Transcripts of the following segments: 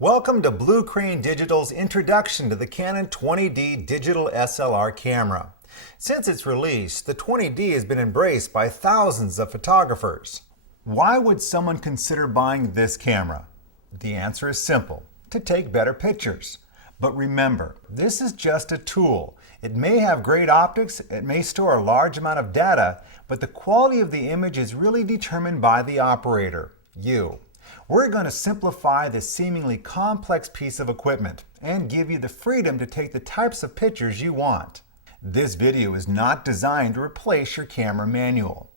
Welcome to Blue Crane Digital's introduction to the Canon 20D digital SLR camera. Since its release, the 20D has been embraced by thousands of photographers. Why would someone consider buying this camera? The answer is simple: to take better pictures. But remember, this is just a tool. It may have great optics, it may store a large amount of data, but the quality of the image is really determined by the operator, you. We're going to simplify this seemingly complex piece of equipment and give you the freedom to take the types of pictures you want. This video is not designed to replace your camera manual.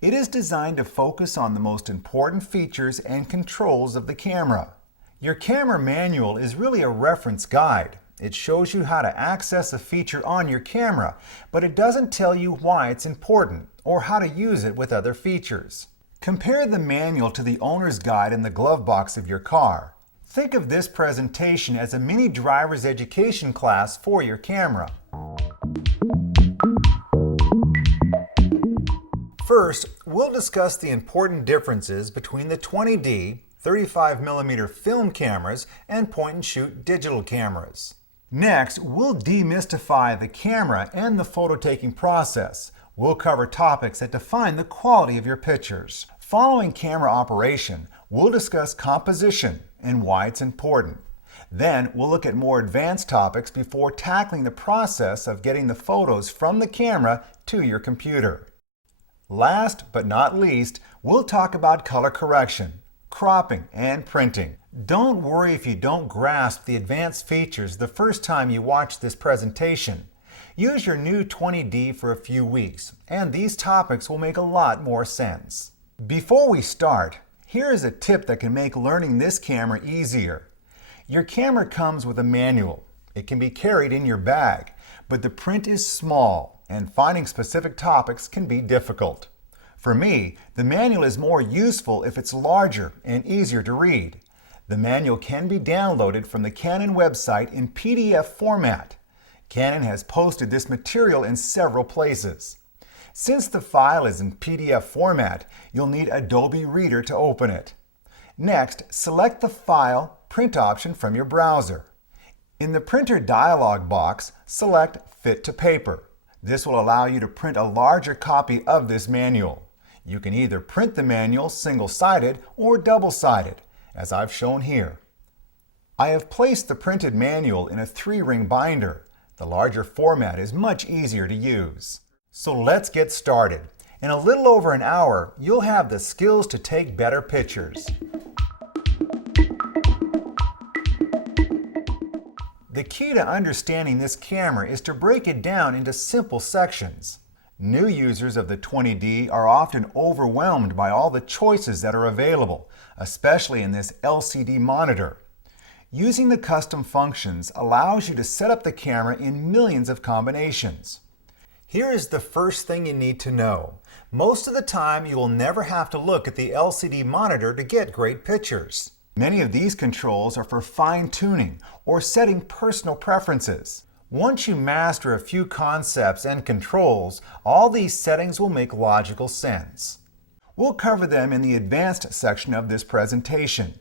It is designed to focus on the most important features and controls of the camera. Your camera manual is really a reference guide. It shows you how to access a feature on your camera, but it doesn't tell you why it's important or how to use it with other features. Compare the manual to the owner's guide in the glove box of your car. Think of this presentation as a mini driver's education class for your camera. First, we'll discuss the important differences between the 20D 35mm film cameras and point-and-shoot digital cameras. Next, we'll demystify the camera and the photo-taking process. We'll cover topics that define the quality of your pictures. Following camera operation, we'll discuss composition and why it's important. Then we'll look at more advanced topics before tackling the process of getting the photos from the camera to your computer. Last but not least, we'll talk about color correction, cropping, and printing. Don't worry if you don't grasp the advanced features the first time you watch this presentation. Use your new 20D for a few weeks, and these topics will make a lot more sense. Before we start, here is a tip that can make learning this camera easier. Your camera comes with a manual. It can be carried in your bag, but the print is small, and finding specific topics can be difficult. For me, the manual is more useful if it's larger and easier to read. The manual can be downloaded from the Canon website in PDF format. Canon has posted this material in several places. Since the file is in PDF format, you'll need Adobe Reader to open it. Next, select the File Print option from your browser. In the Printer dialog box, select Fit to Paper. This will allow you to print a larger copy of this manual. You can either print the manual single-sided or double-sided, as I've shown here. I have placed the printed manual in a 3-ring binder. The larger format is much easier to use. So let's get started. In a little over an hour, you'll have the skills to take better pictures. The key to understanding this camera is to break it down into simple sections. New users of the 20D are often overwhelmed by all the choices that are available, especially in this LCD monitor. Using the custom functions allows you to set up the camera in millions of combinations. Here is the first thing you need to know. Most of the time, you will never have to look at the LCD monitor to get great pictures. Many of these controls are for fine-tuning or setting personal preferences. Once you master a few concepts and controls, all these settings will make logical sense. We'll cover them in the advanced section of this presentation.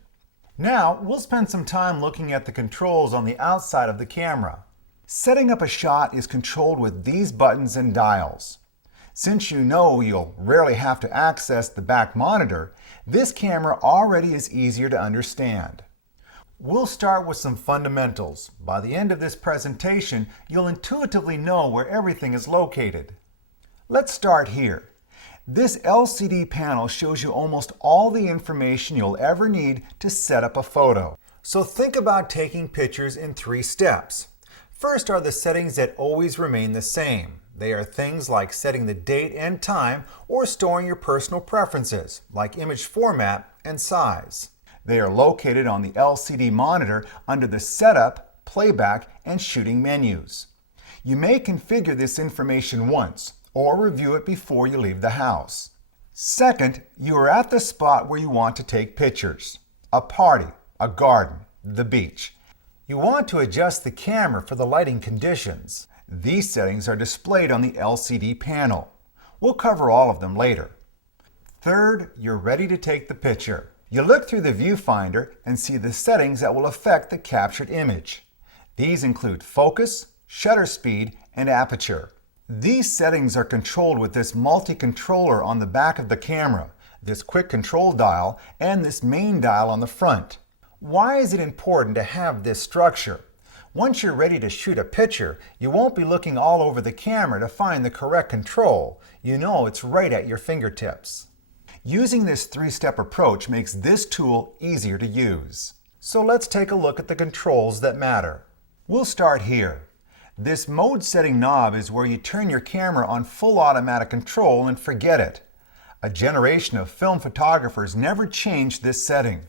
Now, we'll spend some time looking at the controls on the outside of the camera. Setting up a shot is controlled with these buttons and dials. Since you know you'll rarely have to access the back monitor, this camera already is easier to understand. We'll start with some fundamentals. By the end of this presentation, you'll intuitively know where everything is located. Let's start here. This LCD panel shows you almost all the information you'll ever need to set up a photo. So think about taking pictures in 3 steps. First are the settings that always remain the same. They are things like setting the date and time or storing your personal preferences, like image format and size. They are located on the LCD monitor under the Setup, Playback, and Shooting menus. You may configure this information once or review it before you leave the house. Second, you are at the spot where you want to take pictures. A party, a garden, the beach. You want to adjust the camera for the lighting conditions. These settings are displayed on the LCD panel. We'll cover all of them later. Third, you're ready to take the picture. You look through the viewfinder and see the settings that will affect the captured image. These include focus, shutter speed, and aperture. These settings are controlled with this multi-controller on the back of the camera, this quick control dial, and this main dial on the front. Why is it important to have this structure? Once you're ready to shoot a picture, you won't be looking all over the camera to find the correct control. You know it's right at your fingertips. Using this three-step approach makes this tool easier to use. So let's take a look at the controls that matter. We'll start here. This mode setting knob is where you turn your camera on full automatic control and forget it. A generation of film photographers never changed this setting,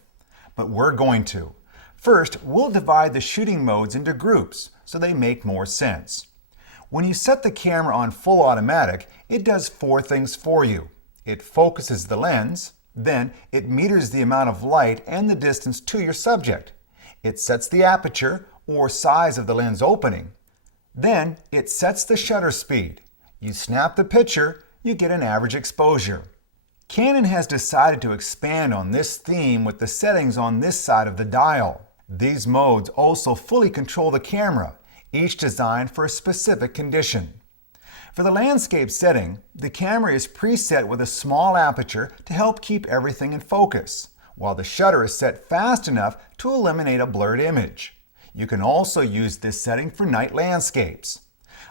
but we're going to. First, we'll divide the shooting modes into groups so they make more sense. When you set the camera on full automatic, it does 4 things for you. It focuses the lens, then it meters the amount of light and the distance to your subject. It sets the aperture, or size of the lens opening. Then it sets the shutter speed. You snap the picture, you get an average exposure. Canon has decided to expand on this theme with the settings on this side of the dial. These modes also fully control the camera, each designed for a specific condition. For the landscape setting, the camera is preset with a small aperture to help keep everything in focus, while the shutter is set fast enough to eliminate a blurred image. You can also use this setting for night landscapes.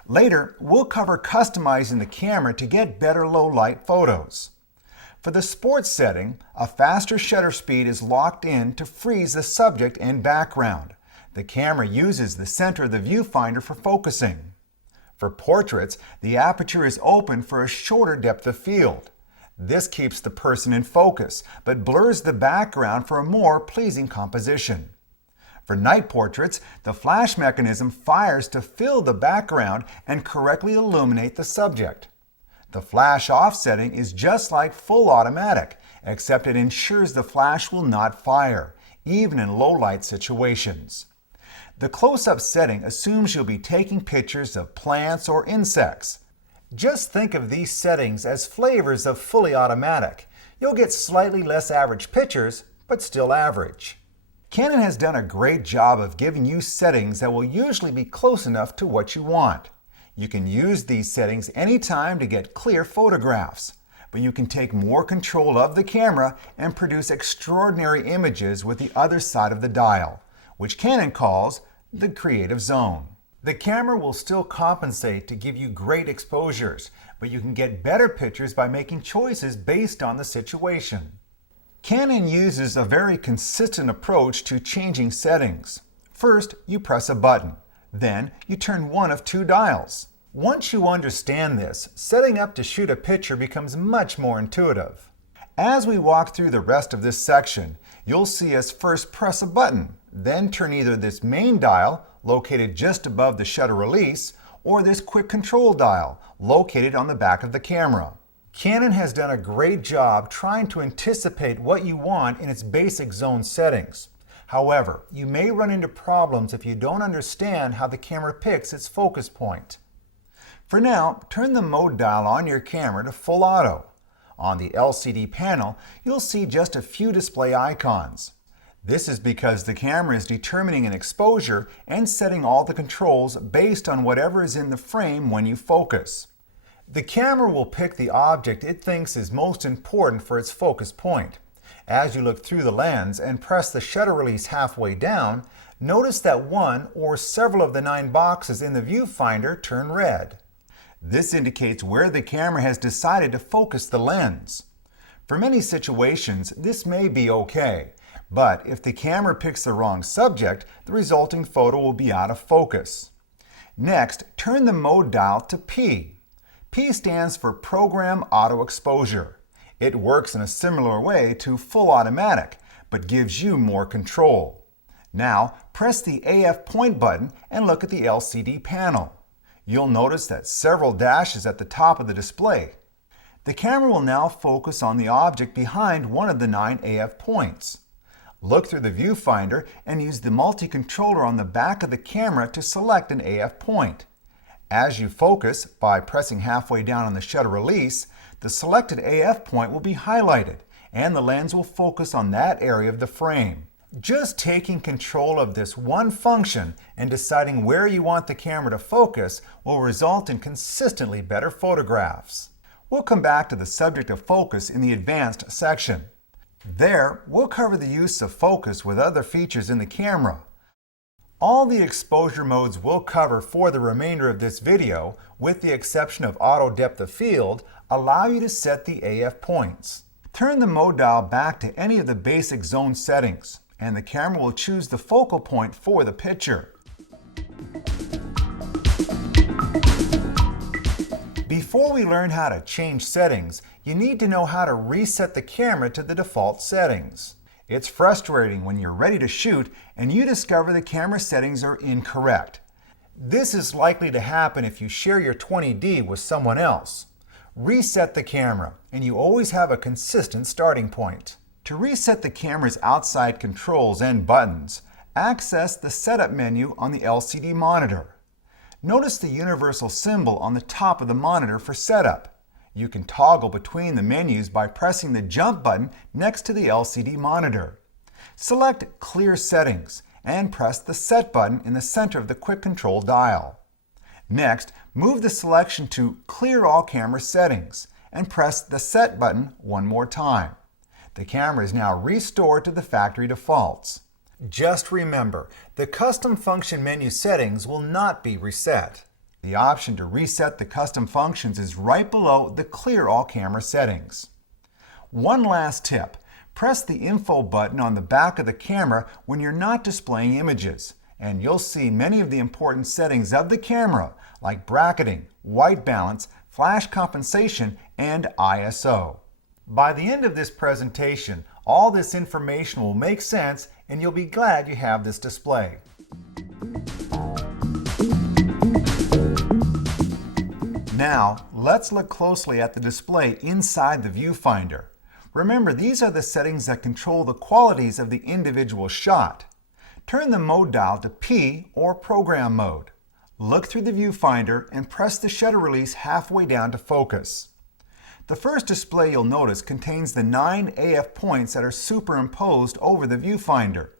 Later, we'll cover customizing the camera to get better low-light photos. For the sports setting, a faster shutter speed is locked in to freeze the subject and background. The camera uses the center of the viewfinder for focusing. For portraits, the aperture is open for a shorter depth of field. This keeps the person in focus, but blurs the background for a more pleasing composition. For night portraits, the flash mechanism fires to fill the background and correctly illuminate the subject. The flash off setting is just like full automatic, except it ensures the flash will not fire, even in low light situations. The close-up setting assumes you'll be taking pictures of plants or insects. Just think of these settings as flavors of fully automatic. You'll get slightly less average pictures, but still average. Canon has done a great job of giving you settings that will usually be close enough to what you want. You can use these settings anytime to get clear photographs, but you can take more control of the camera and produce extraordinary images with the other side of the dial, which Canon calls the creative zone. The camera will still compensate to give you great exposures, but you can get better pictures by making choices based on the situation. Canon uses a very consistent approach to changing settings. First, you press a button. Then, you turn one of 2 dials. Once you understand this, setting up to shoot a picture becomes much more intuitive. As we walk through the rest of this section, you'll see us first press a button, then turn either this main dial, located just above the shutter release, or this quick control dial, located on the back of the camera. Canon has done a great job trying to anticipate what you want in its basic zone settings. However, you may run into problems if you don't understand how the camera picks its focus point. For now, turn the mode dial on your camera to full auto. On the LCD panel, you'll see just a few display icons. This is because the camera is determining an exposure and setting all the controls based on whatever is in the frame when you focus. The camera will pick the object it thinks is most important for its focus point. As you look through the lens and press the shutter release halfway down, notice that one or several of the 9 boxes in the viewfinder turn red. This indicates where the camera has decided to focus the lens. For many situations, this may be okay, but if the camera picks the wrong subject, the resulting photo will be out of focus. Next, turn the mode dial to P. P stands for Program Auto Exposure. It works in a similar way to full automatic, but gives you more control. Now, press the AF point button and look at the LCD panel. You'll notice that several dashes at the top of the display. The camera will now focus on the object behind one of the 9 AF points. Look through the viewfinder and use the multi-controller on the back of the camera to select an AF point. As you focus, by pressing halfway down on the shutter release, the selected AF point will be highlighted, and the lens will focus on that area of the frame. Just taking control of this one function and deciding where you want the camera to focus will result in consistently better photographs. We'll come back to the subject of focus in the advanced section. There, we'll cover the use of focus with other features in the camera. All the exposure modes we'll cover for the remainder of this video, with the exception of auto depth of field, allow you to set the AF points. Turn the mode dial back to any of the basic zone settings, and the camera will choose the focal point for the picture. Before we learn how to change settings, you need to know how to reset the camera to the default settings. It's frustrating when you're ready to shoot and you discover the camera settings are incorrect. This is likely to happen if you share your 20D with someone else. Reset the camera, and you always have a consistent starting point. To reset the camera's outside controls and buttons, access the Setup menu on the LCD monitor. Notice the universal symbol on the top of the monitor for setup. You can toggle between the menus by pressing the jump button next to the LCD monitor. Select Clear Settings and press the Set button in the center of the quick control dial. Next, move the selection to Clear All Camera Settings and press the Set button one more time. The camera is now restored to the factory defaults. Just remember, the Custom Function menu settings will not be reset. The option to reset the custom functions is right below the Clear All Camera Settings. One last tip, press the Info button on the back of the camera when you're not displaying images, and you'll see many of the important settings of the camera, like bracketing, white balance, flash compensation, and ISO. By the end of this presentation, all this information will make sense and you'll be glad you have this display. Now, let's look closely at the display inside the viewfinder. Remember, these are the settings that control the qualities of the individual shot. Turn the mode dial to P or Program Mode. Look through the viewfinder and press the shutter release halfway down to focus. The first display you'll notice contains the 9 AF points that are superimposed over the viewfinder.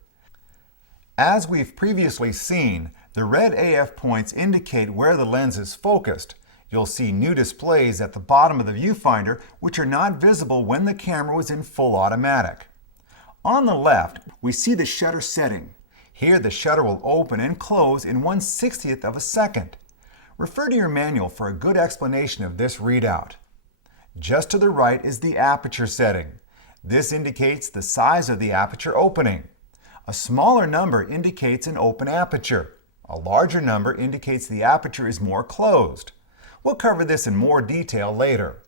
As we've previously seen, the red AF points indicate where the lens is focused. You'll see new displays at the bottom of the viewfinder which are not visible when the camera was in full automatic. On the left, we see the shutter setting. Here the shutter will open and close in 1/60th of a second. Refer to your manual for a good explanation of this readout. Just to the right is the aperture setting. This indicates the size of the aperture opening. A smaller number indicates an open aperture. A larger number indicates the aperture is more closed. We'll cover this in more detail later.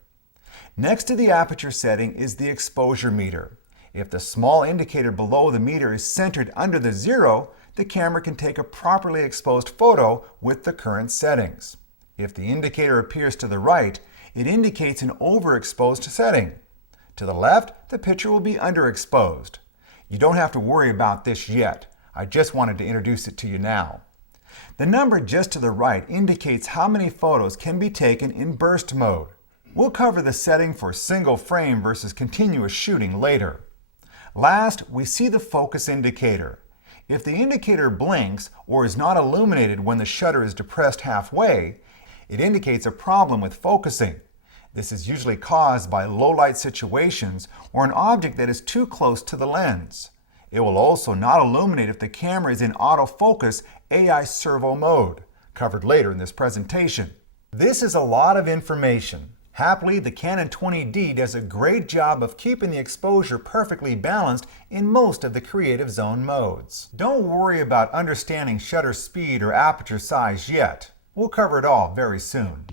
Next to the aperture setting is the exposure meter. If the small indicator below the meter is centered under the 0, the camera can take a properly exposed photo with the current settings. If the indicator appears to the right, it indicates an overexposed setting. To the left, the picture will be underexposed. You don't have to worry about this yet. I just wanted to introduce it to you now. The number just to the right indicates how many photos can be taken in burst mode. We'll cover the setting for single frame versus continuous shooting later. Last, we see the focus indicator. If the indicator blinks or is not illuminated when the shutter is depressed halfway, it indicates a problem with focusing. This is usually caused by low light situations or an object that is too close to the lens. It will also not illuminate if the camera is in autofocus AI servo mode, covered later in this presentation. This is a lot of information. Happily, the Canon 20D does a great job of keeping the exposure perfectly balanced in most of the creative zone modes. Don't worry about understanding shutter speed or aperture size yet. We'll cover it all very soon.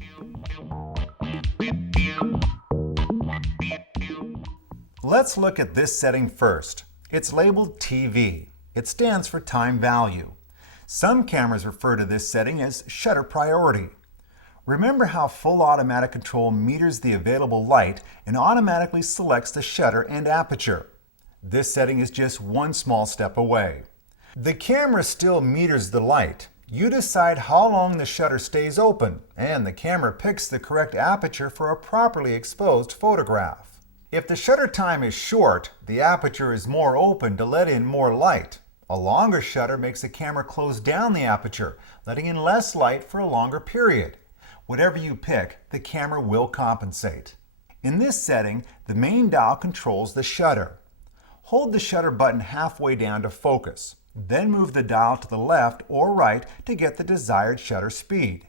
Let's look at this setting first. It's labeled TV. It stands for time value. Some cameras refer to this setting as shutter priority. Remember how full automatic control meters the available light and automatically selects the shutter and aperture. This setting is just one small step away. The camera still meters the light. You decide how long the shutter stays open, and the camera picks the correct aperture for a properly exposed photograph. If the shutter time is short, the aperture is more open to let in more light. A longer shutter makes the camera close down the aperture, letting in less light for a longer period. Whatever you pick, the camera will compensate. In this setting, the main dial controls the shutter. Hold the shutter button halfway down to focus. Then move the dial to the left or right to get the desired shutter speed.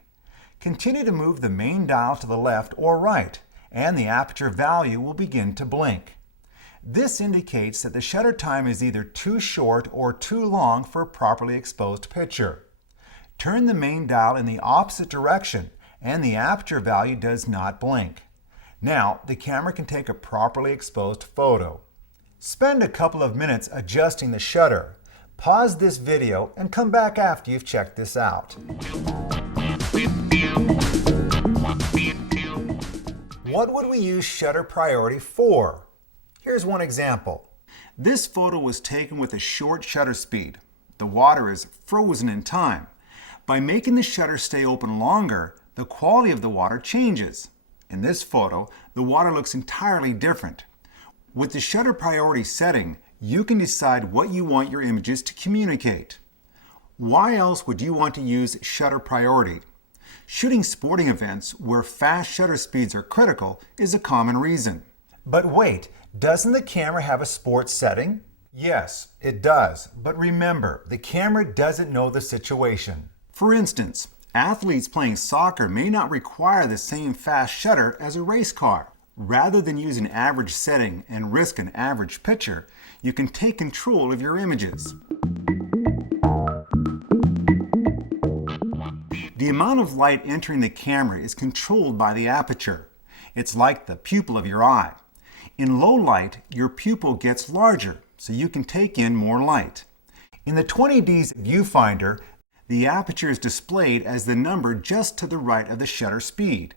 Continue to move the main dial to the left or right, and the aperture value will begin to blink. This indicates that the shutter time is either too short or too long for a properly exposed picture. Turn the main dial in the opposite direction, and the aperture value does not blink. Now, the camera can take a properly exposed photo. Spend a couple of minutes adjusting the shutter. Pause this video and come back after you've checked this out. What would we use shutter priority for? Here's one example. This photo was taken with a short shutter speed. The water is frozen in time. By making the shutter stay open longer, the quality of the water changes. In this photo, the water looks entirely different. With the shutter priority setting, you can decide what you want your images to communicate. Why else would you want to use shutter priority? Shooting sporting events where fast shutter speeds are critical is a common reason. But wait, doesn't the camera have a sports setting? Yes, it does, but remember, the camera doesn't know the situation. For instance, athletes playing soccer may not require the same fast shutter as a race car. Rather than use an average setting and risk an average picture, you can take control of your images. The amount of light entering the camera is controlled by the aperture. It's like the pupil of your eye. In low light, your pupil gets larger, so you can take in more light. In the 20D's viewfinder, the aperture is displayed as the number just to the right of the shutter speed.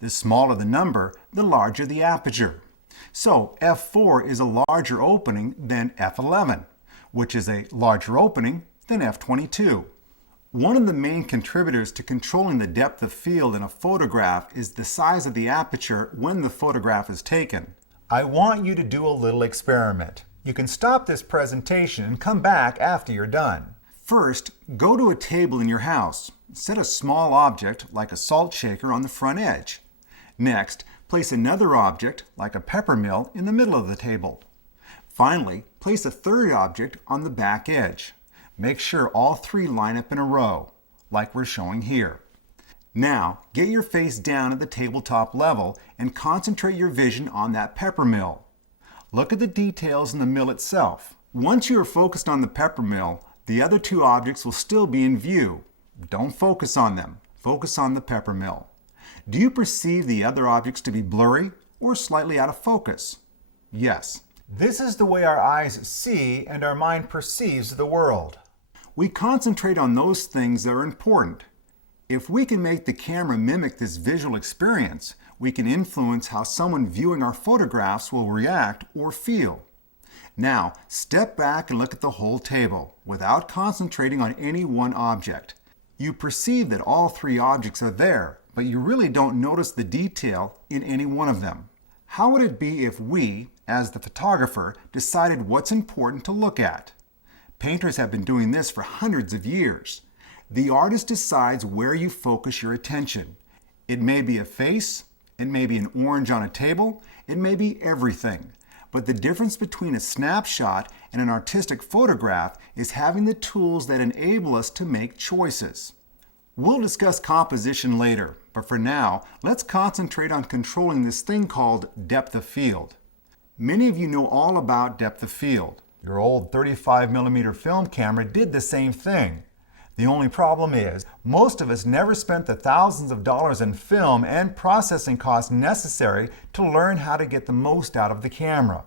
The smaller the number, the larger the aperture. So f4 is a larger opening than f11, which is a larger opening than f22. One of the main contributors to controlling the depth of field in a photograph is the size of the aperture when the photograph is taken. I want you to do a little experiment. You can stop this presentation and come back after you're done. First, go to a table in your house. Set a small object, like a salt shaker, on the front edge. Next, place another object, like a pepper mill, in the middle of the table. Finally, place a third object on the back edge. Make sure all three line up in a row, like we're showing here. Now, get your face down at the tabletop level and concentrate your vision on that pepper mill. Look at the details in the mill itself. Once you are focused on the pepper mill, the other two objects will still be in view. Don't focus on them. Focus on the pepper mill. Do you perceive the other objects to be blurry or slightly out of focus? Yes. This is the way our eyes see and our mind perceives the world. We concentrate on those things that are important. If we can make the camera mimic this visual experience, we can influence how someone viewing our photographs will react or feel. Now, step back and look at the whole table, without concentrating on any one object. You perceive that all three objects are there, but you really don't notice the detail in any one of them. How would it be if we, as the photographer, decided what's important to look at? Painters have been doing this for hundreds of years. The artist decides where you focus your attention. It may be a face, it may be an orange on a table, it may be everything. But the difference between a snapshot and an artistic photograph is having the tools that enable us to make choices. We'll discuss composition later, but for now, let's concentrate on controlling this thing called depth of field. Many of you know all about depth of field. Your old 35mm film camera did the same thing. The only problem is, most of us never spent the thousands of dollars in film and processing costs necessary to learn how to get the most out of the camera.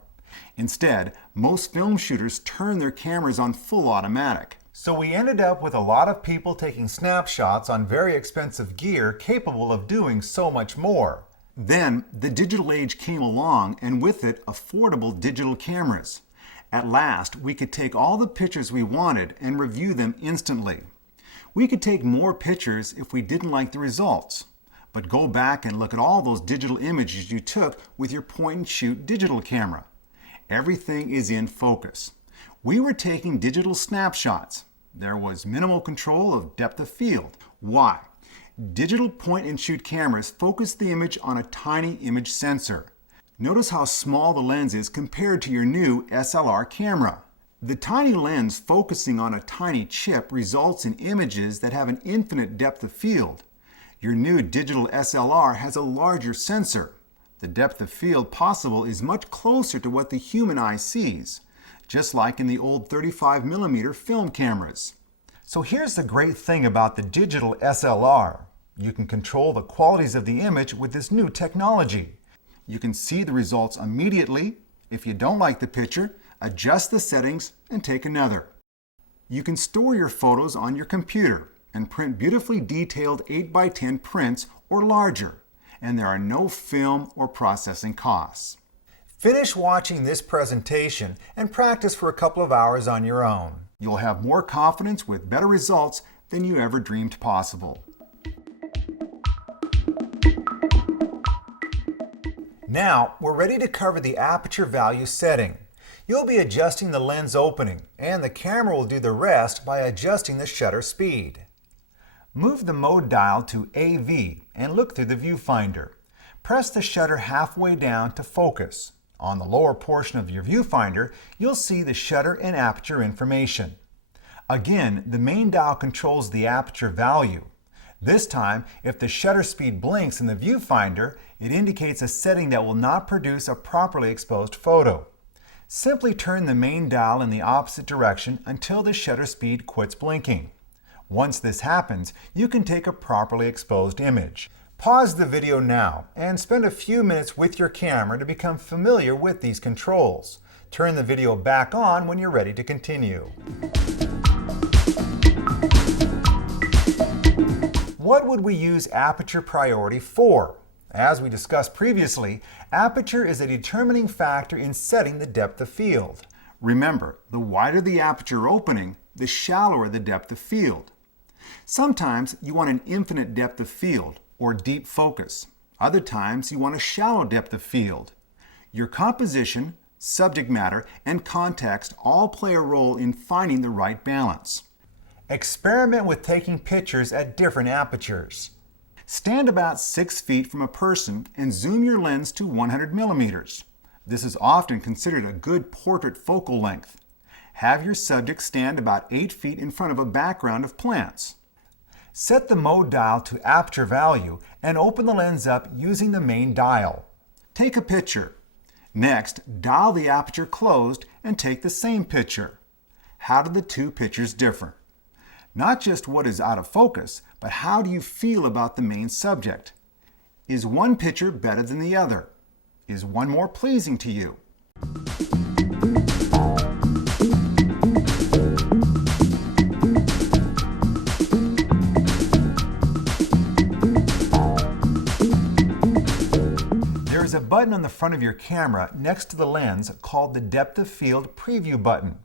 Instead, most film shooters turn their cameras on full automatic. So we ended up with a lot of people taking snapshots on very expensive gear capable of doing so much more. Then, the digital age came along, and with it, affordable digital cameras. At last, we could take all the pictures we wanted and review them instantly. We could take more pictures if we didn't like the results. But go back and look at all those digital images you took with your point and shoot digital camera. Everything is in focus. We were taking digital snapshots. There was minimal control of depth of field. Why? Digital point and shoot cameras focus the image on a tiny image sensor. Notice how small the lens is compared to your new SLR camera. The tiny lens focusing on a tiny chip results in images that have an infinite depth of field. Your new digital SLR has a larger sensor. The depth of field possible is much closer to what the human eye sees, just like in the old 35mm film cameras. So here's the great thing about the digital SLR. You can control the qualities of the image with this new technology. You can see the results immediately. If you don't like the picture, adjust the settings and take another. You can store your photos on your computer and print beautifully detailed 8x10 prints or larger, and there are no film or processing costs. Finish watching this presentation and practice for a couple of hours on your own. You'll have more confidence with better results than you ever dreamed possible. Now, we're ready to cover the aperture value setting. You'll be adjusting the lens opening, and the camera will do the rest by adjusting the shutter speed. Move the mode dial to AV and look through the viewfinder. Press the shutter halfway down to focus. On the lower portion of your viewfinder, you'll see the shutter and aperture information. Again, the main dial controls the aperture value. This time, if the shutter speed blinks in the viewfinder, it indicates a setting that will not produce a properly exposed photo. Simply turn the main dial in the opposite direction until the shutter speed quits blinking. Once this happens, you can take a properly exposed image. Pause the video now and spend a few minutes with your camera to become familiar with these controls. Turn the video back on when you're ready to continue. What would we use aperture priority for? As we discussed previously, aperture is a determining factor in setting the depth of field. Remember, the wider the aperture opening, the shallower the depth of field. Sometimes you want an infinite depth of field, or deep focus. Other times you want a shallow depth of field. Your composition, subject matter, and context all play a role in finding the right balance. Experiment with taking pictures at different apertures. Stand about 6 feet from a person and zoom your lens to 100mm. This is often considered a good portrait focal length. Have your subject stand about 8 feet in front of a background of plants. Set the mode dial to aperture value and open the lens up using the main dial. Take a picture. Next, dial the aperture closed and take the same picture. How do the two pictures differ? Not just what is out of focus, but how do you feel about the main subject? Is one picture better than the other? Is one more pleasing to you? There is a button on the front of your camera next to the lens called the Depth of Field Preview button.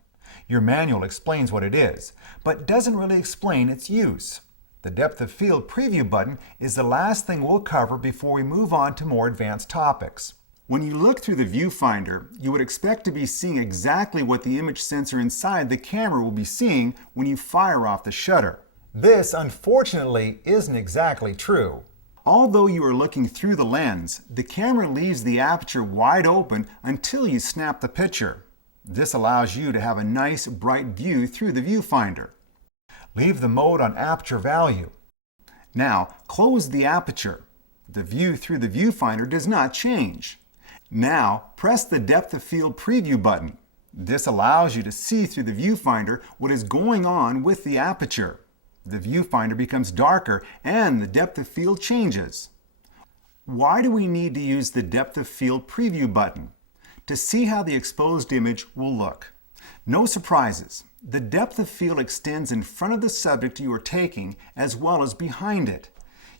Your manual explains what it is, but doesn't really explain its use. The Depth of Field Preview button is the last thing we'll cover before we move on to more advanced topics. When you look through the viewfinder, you would expect to be seeing exactly what the image sensor inside the camera will be seeing when you fire off the shutter. This, unfortunately, isn't exactly true. Although you are looking through the lens, the camera leaves the aperture wide open until you snap the picture. This allows you to have a nice, bright view through the viewfinder. Leave the mode on aperture value. Now, close the aperture. The view through the viewfinder does not change. Now, press the Depth of Field Preview button. This allows you to see through the viewfinder what is going on with the aperture. The viewfinder becomes darker and the depth of field changes. Why do we need to use the Depth of Field Preview button? To see how the exposed image will look. No surprises. The depth of field extends in front of the subject you are taking as well as behind it.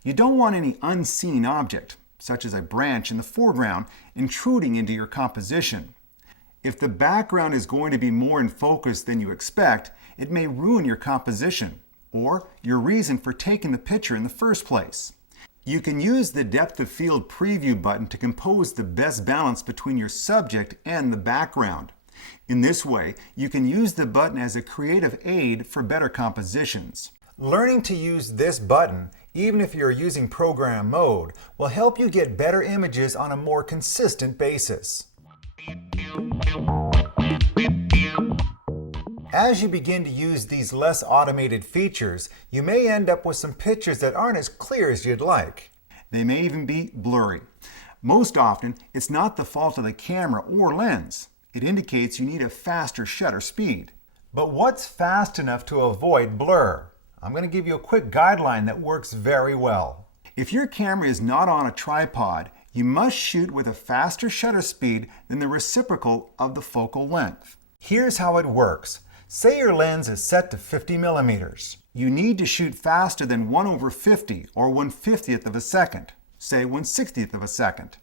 You don't want any unseen object, such as a branch in the foreground, intruding into your composition. If the background is going to be more in focus than you expect, it may ruin your composition or your reason for taking the picture in the first place. You can use the depth of field preview button to compose the best balance between your subject and the background. In this way, you can use the button as a creative aid for better compositions. Learning to use this button, even if you're using program mode, will help you get better images on a more consistent basis. As you begin to use these less automated features, you may end up with some pictures that aren't as clear as you'd like. They may even be blurry. Most often, it's not the fault of the camera or lens. It indicates you need a faster shutter speed. But what's fast enough to avoid blur? I'm going to give you a quick guideline that works very well. If your camera is not on a tripod, you must shoot with a faster shutter speed than the reciprocal of the focal length. Here's how it works. Say your lens is set to 50 millimeters. You need to shoot faster than 1/50 or 1/50th of a second, say 1/60th of a second.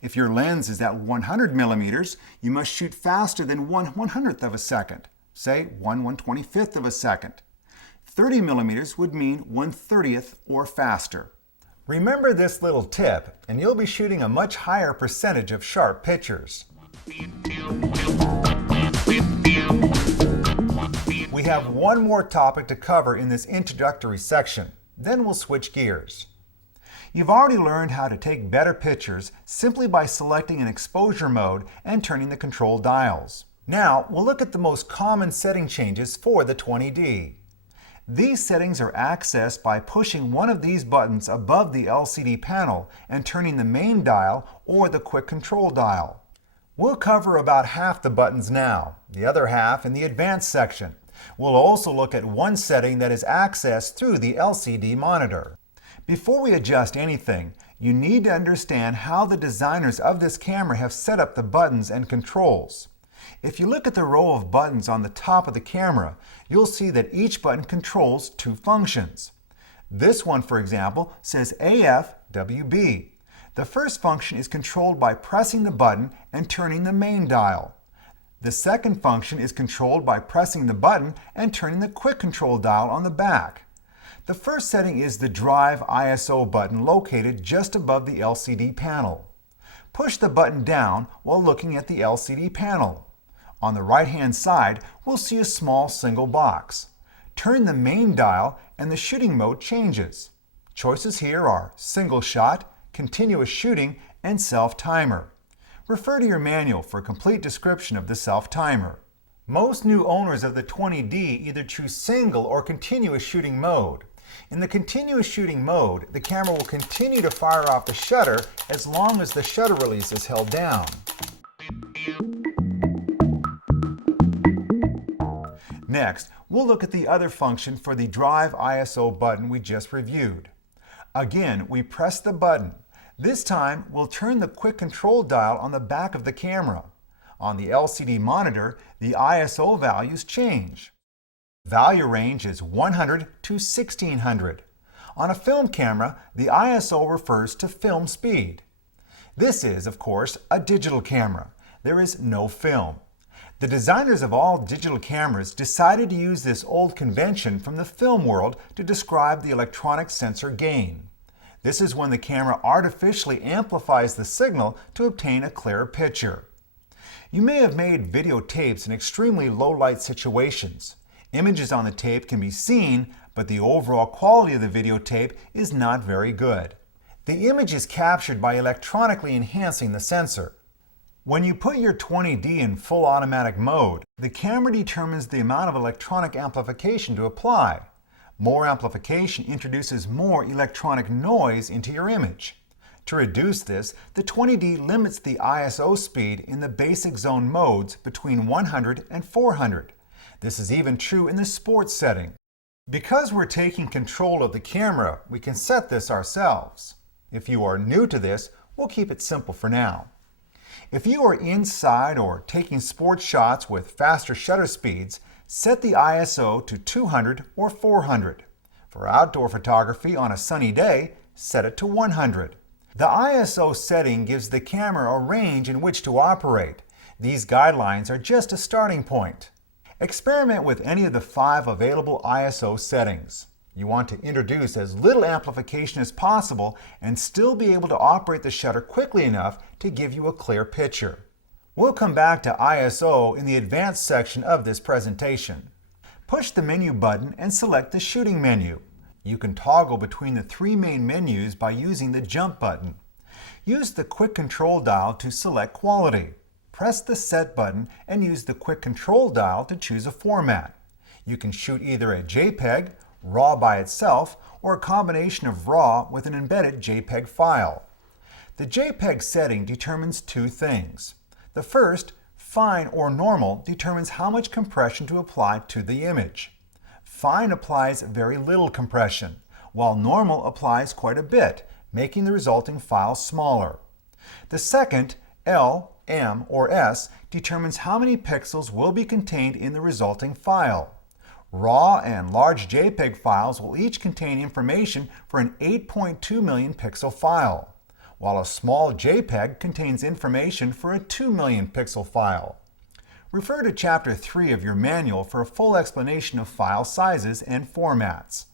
If your lens is at 100 millimeters, you must shoot faster than 1/100th of a second, say 1/125th of a second. 30 millimeters would mean 1/30th or faster. Remember this little tip, and you'll be shooting a much higher percentage of sharp pictures. We have one more topic to cover in this introductory section, then we'll switch gears. You've already learned how to take better pictures simply by selecting an exposure mode and turning the control dials. Now, we'll look at the most common setting changes for the 20D. These settings are accessed by pushing one of these buttons above the LCD panel and turning the main dial or the quick control dial. We'll cover about half the buttons now, the other half in the advanced section. We'll also look at one setting that is accessed through the LCD monitor. Before we adjust anything, you need to understand how the designers of this camera have set up the buttons and controls. If you look at the row of buttons on the top of the camera, you'll see that each button controls two functions. This one, for example, says AF/WB. The first function is controlled by pressing the button and turning the main dial. The second function is controlled by pressing the button and turning the quick control dial on the back. The first setting is the Drive ISO button located just above the LCD panel. Push the button down while looking at the LCD panel. On the right-hand side, we'll see a small single box. Turn the main dial and the shooting mode changes. Choices here are single shot, continuous shooting, and self-timer. Refer to your manual for a complete description of the self-timer. Most new owners of the 20D either choose single or continuous shooting mode. In the continuous shooting mode, the camera will continue to fire off the shutter as long as the shutter release is held down. Next, we'll look at the other function for the Drive ISO button we just reviewed. Again, we press the button. This time, we'll turn the quick control dial on the back of the camera. On the LCD monitor, the ISO values change. Value range is 100 to 1600. On a film camera, the ISO refers to film speed. This is, of course, a digital camera. There is no film. The designers of all digital cameras decided to use this old convention from the film world to describe the electronic sensor gain. This is when the camera artificially amplifies the signal to obtain a clearer picture. You may have made videotapes in extremely low light situations. Images on the tape can be seen, but the overall quality of the videotape is not very good. The image is captured by electronically enhancing the sensor. When you put your 20D in full automatic mode, the camera determines the amount of electronic amplification to apply. More amplification introduces more electronic noise into your image. To reduce this, the 20D limits the ISO speed in the basic zone modes between 100 and 400. This is even true in the sports setting. Because we're taking control of the camera, we can set this ourselves. If you are new to this, we'll keep it simple for now. If you are inside or taking sports shots with faster shutter speeds, set the ISO to 200 or 400. For outdoor photography on a sunny day, set it to 100. The ISO setting gives the camera a range in which to operate. These guidelines are just a starting point. Experiment with any of the 5 available ISO settings. You want to introduce as little amplification as possible and still be able to operate the shutter quickly enough to give you a clear picture. We'll come back to ISO in the advanced section of this presentation. Push the menu button and select the shooting menu. You can toggle between the three main menus by using the jump button. Use the quick control dial to select quality. Press the set button and use the quick control dial to choose a format. You can shoot either a JPEG, RAW by itself, or a combination of RAW with an embedded JPEG file. The JPEG setting determines two things. The first, fine or normal, determines how much compression to apply to the image. Fine applies very little compression, while normal applies quite a bit, making the resulting file smaller. The second, L, M, or S, determines how many pixels will be contained in the resulting file. RAW and large JPEG files will each contain information for an 8.2 million pixel file, while a small JPEG contains information for a 2 million pixel file. Refer to Chapter 3 of your manual for a full explanation of file sizes and formats.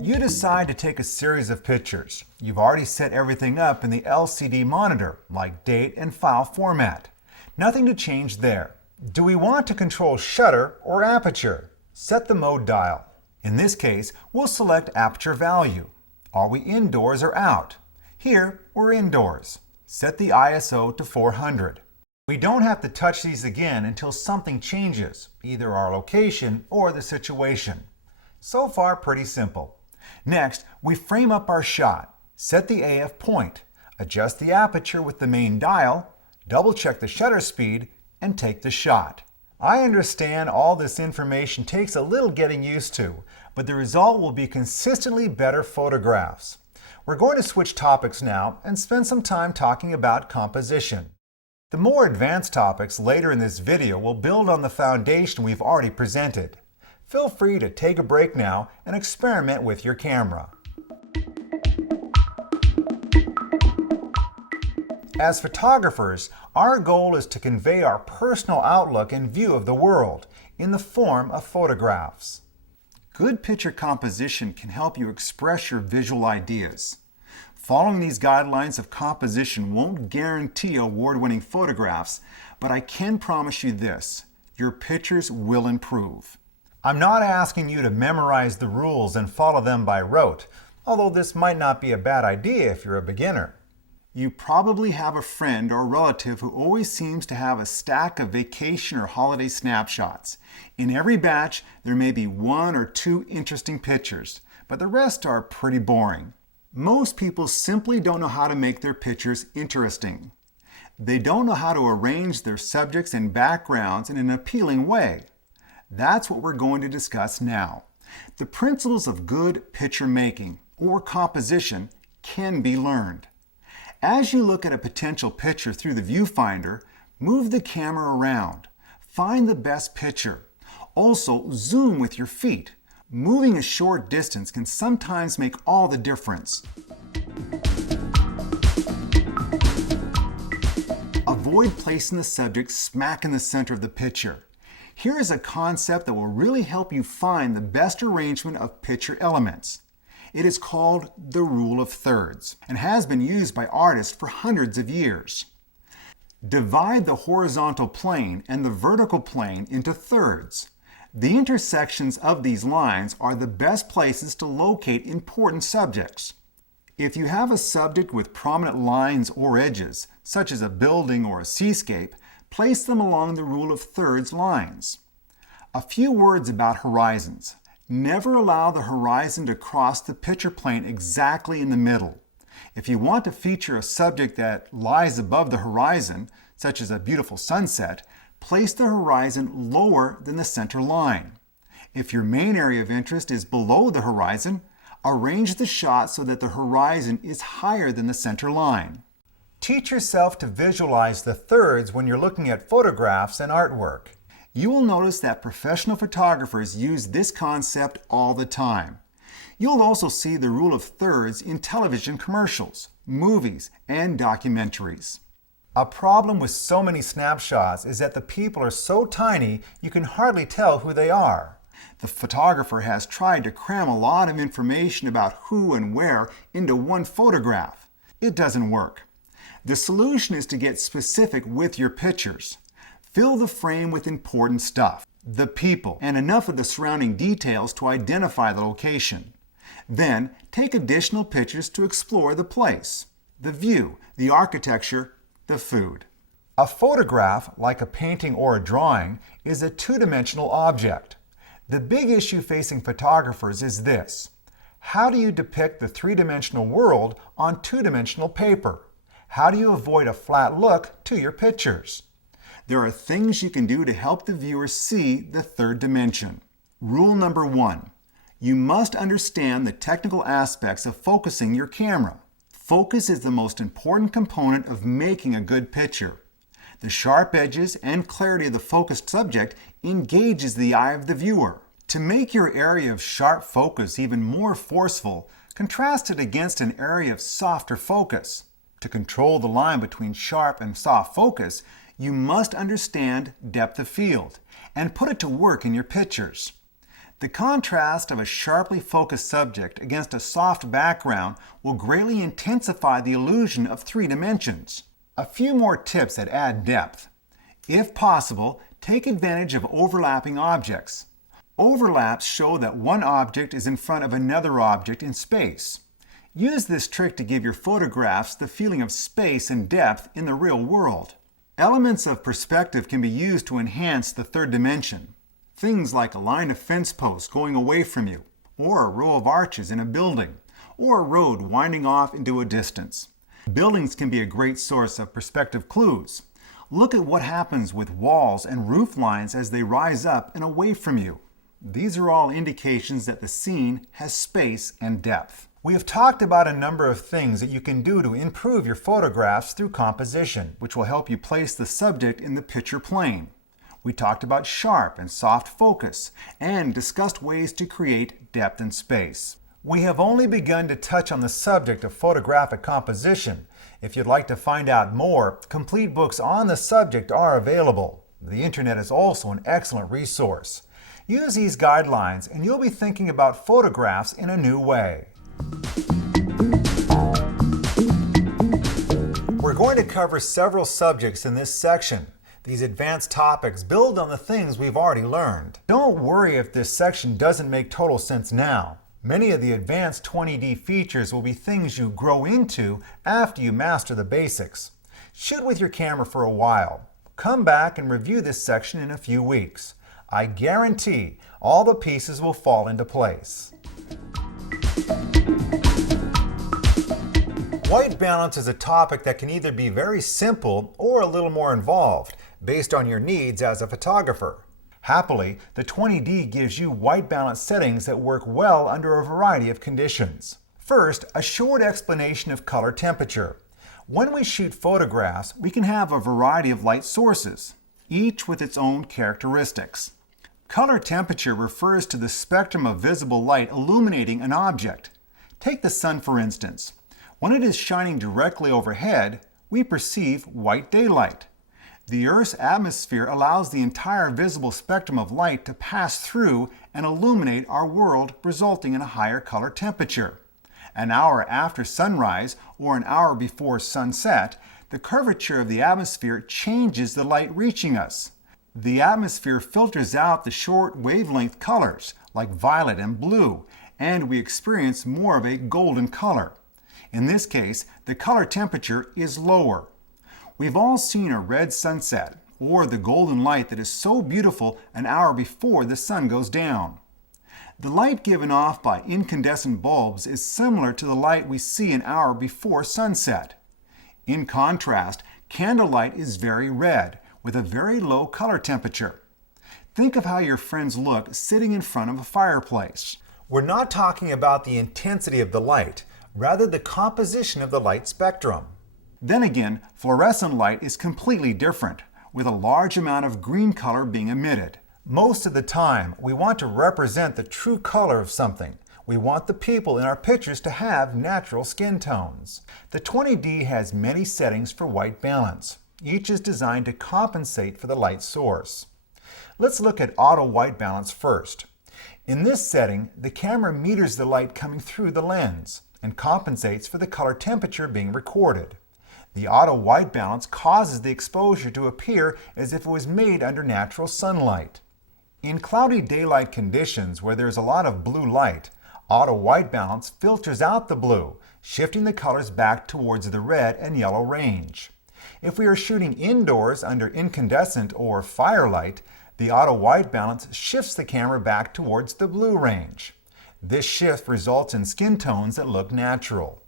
You decide to take a series of pictures. You've already set everything up in the LCD monitor, like date and file format. Nothing to change there. Do we want to control shutter or aperture? Set the mode dial. In this case, we'll select aperture value. Are we indoors or out? Here, we're indoors. Set the ISO to 400. We don't have to touch these again until something changes, either our location or the situation. So far, pretty simple. Next, we frame up our shot. Set the AF point. Adjust the aperture with the main dial. Double-check the shutter speed, and take the shot. I understand all this information takes a little getting used to, but the result will be consistently better photographs. We're going to switch topics now and spend some time talking about composition. The more advanced topics later in this video will build on the foundation we've already presented. Feel free to take a break now and experiment with your camera. As photographers, our goal is to convey our personal outlook and view of the world in the form of photographs. Good picture composition can help you express your visual ideas. Following these guidelines of composition won't guarantee award-winning photographs, but I can promise you this: your pictures will improve. I'm not asking you to memorize the rules and follow them by rote, although this might not be a bad idea if you're a beginner. You probably have a friend or relative who always seems to have a stack of vacation or holiday snapshots. In every batch, there may be one or two interesting pictures, but the rest are pretty boring. Most people simply don't know how to make their pictures interesting. They don't know how to arrange their subjects and backgrounds in an appealing way. That's what we're going to discuss now. The principles of good picture making, or composition, can be learned. As you look at a potential picture through the viewfinder, move the camera around. Find the best picture. Also, zoom with your feet. Moving a short distance can sometimes make all the difference. Avoid placing the subject smack in the center of the picture. Here is a concept that will really help you find the best arrangement of picture elements. It is called the rule of thirds and has been used by artists for hundreds of years. Divide the horizontal plane and the vertical plane into thirds. The intersections of these lines are the best places to locate important subjects. If you have a subject with prominent lines or edges, such as a building or a seascape, place them along the rule of thirds lines. A few words about horizons. Never allow the horizon to cross the picture plane exactly in the middle. If you want to feature a subject that lies above the horizon, such as a beautiful sunset, place the horizon lower than the center line. If your main area of interest is below the horizon, arrange the shot so that the horizon is higher than the center line. Teach yourself to visualize the thirds when you're looking at photographs and artwork. You will notice that professional photographers use this concept all the time. You'll also see the rule of thirds in television commercials, movies, and documentaries. A problem with so many snapshots is that the people are so tiny you can hardly tell who they are. The photographer has tried to cram a lot of information about who and where into one photograph. It doesn't work. The solution is to get specific with your pictures. Fill the frame with important stuff, the people, and enough of the surrounding details to identify the location. Then, take additional pictures to explore the place, the view, the architecture, the food. A photograph, like a painting or a drawing, is a two-dimensional object. The big issue facing photographers is this: how do you depict the three-dimensional world on two-dimensional paper? How do you avoid a flat look to your pictures? There are things you can do to help the viewer see the third dimension. Rule number 1. You must understand the technical aspects of focusing your camera. Focus is the most important component of making a good picture. The sharp edges and clarity of the focused subject engages the eye of the viewer. To make your area of sharp focus even more forceful, contrast it against an area of softer focus. To control the line between sharp and soft focus, you must understand depth of field and put it to work in your pictures. The contrast of a sharply focused subject against a soft background will greatly intensify the illusion of three dimensions. A few more tips that add depth. If possible, take advantage of overlapping objects. Overlaps show that one object is in front of another object in space. Use this trick to give your photographs the feeling of space and depth in the real world. Elements of perspective can be used to enhance the third dimension. Things like a line of fence posts going away from you, or a row of arches in a building, or a road winding off into a distance. Buildings can be a great source of perspective clues. Look at what happens with walls and roof lines as they rise up and away from you. These are all indications that the scene has space and depth. We have talked about a number of things that you can do to improve your photographs through composition, which will help you place the subject in the picture plane. We talked about sharp and soft focus and discussed ways to create depth and space. We have only begun to touch on the subject of photographic composition. If you'd like to find out more, complete books on the subject are available. The internet is also an excellent resource. Use these guidelines and you'll be thinking about photographs in a new way. We're going to cover several subjects in this section. These advanced topics build on the things we've already learned. Don't worry if this section doesn't make total sense now. Many of the advanced 20D features will be things you grow into after you master the basics. Shoot with your camera for a while. Come back and review this section in a few weeks. I guarantee all the pieces will fall into place. White balance is a topic that can either be very simple or a little more involved, based on your needs as a photographer. Happily, the 20D gives you white balance settings that work well under a variety of conditions. First, a short explanation of color temperature. When we shoot photographs, we can have a variety of light sources, each with its own characteristics. Color temperature refers to the spectrum of visible light illuminating an object. Take the sun, for instance. When it is shining directly overhead, we perceive white daylight. The Earth's atmosphere allows the entire visible spectrum of light to pass through and illuminate our world, resulting in a higher color temperature. An hour after sunrise or an hour before sunset, the curvature of the atmosphere changes the light reaching us. The atmosphere filters out the short wavelength colors, like violet and blue, and we experience more of a golden color. In this case, the color temperature is lower. We've all seen a red sunset, or the golden light that is so beautiful an hour before the sun goes down. The light given off by incandescent bulbs is similar to the light we see an hour before sunset. In contrast, candlelight is very red, with a very low color temperature. Think of how your friends look sitting in front of a fireplace. We're not talking about the intensity of the light, rather the composition of the light spectrum. Then again, fluorescent light is completely different, with a large amount of green color being emitted. Most of the time, we want to represent the true color of something. We want the people in our pictures to have natural skin tones. The 20D has many settings for white balance. Each is designed to compensate for the light source. Let's look at auto white balance first. In this setting, the camera meters the light coming through the lens and compensates for the color temperature being recorded. The auto white balance causes the exposure to appear as if it was made under natural sunlight. In cloudy daylight conditions where there is a lot of blue light, auto white balance filters out the blue, shifting the colors back towards the red and yellow range. If we are shooting indoors under incandescent or firelight, the auto white balance shifts the camera back towards the blue range. This shift results in skin tones that look natural.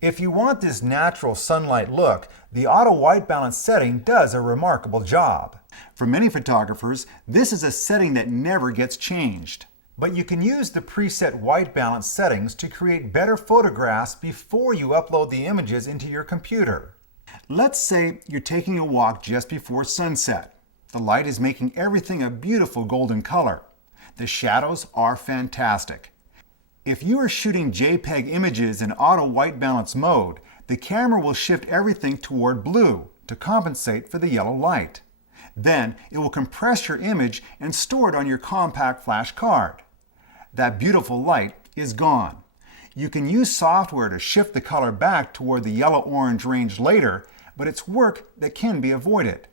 If you want this natural sunlight look, the auto white balance setting does a remarkable job. For many photographers, this is a setting that never gets changed. But you can use the preset white balance settings to create better photographs before you upload the images into your computer. Let's say you're taking a walk just before sunset. The light is making everything a beautiful golden color. The shadows are fantastic. If you are shooting JPEG images in auto white balance mode, the camera will shift everything toward blue to compensate for the yellow light. Then it will compress your image and store it on your compact flash card. That beautiful light is gone. You can use software to shift the color back toward the yellow-orange range later, but it's work that can be avoided.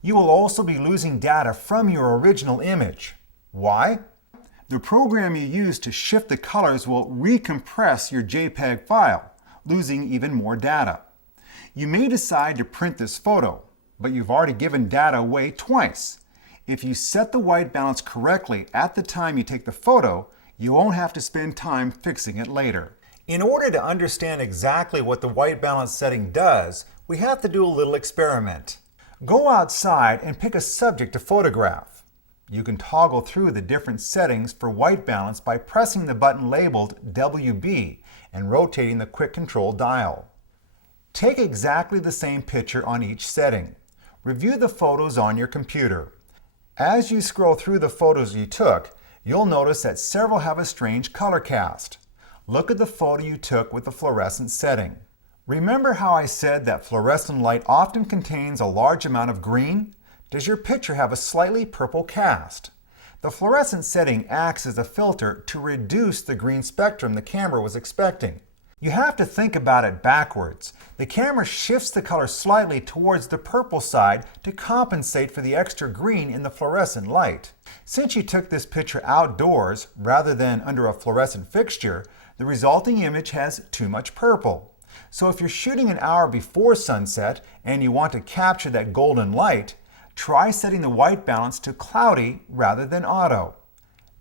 You will also be losing data from your original image. Why? The program you use to shift the colors will recompress your JPEG file, losing even more data. You may decide to print this photo, but you've already given data away twice. If you set the white balance correctly at the time you take the photo, you won't have to spend time fixing it later. In order to understand exactly what the white balance setting does, we have to do a little experiment. Go outside and pick a subject to photograph. You can toggle through the different settings for white balance by pressing the button labeled WB and rotating the quick control dial. Take exactly the same picture on each setting. Review the photos on your computer. As you scroll through the photos you took, you'll notice that several have a strange color cast. Look at the photo you took with the fluorescent setting. Remember how I said that fluorescent light often contains a large amount of green? Does your picture have a slightly purple cast? The fluorescent setting acts as a filter to reduce the green spectrum the camera was expecting. You have to think about it backwards. The camera shifts the color slightly towards the purple side to compensate for the extra green in the fluorescent light. Since you took this picture outdoors rather than under a fluorescent fixture, the resulting image has too much purple. So if you're shooting an hour before sunset and you want to capture that golden light, try setting the white balance to cloudy rather than auto.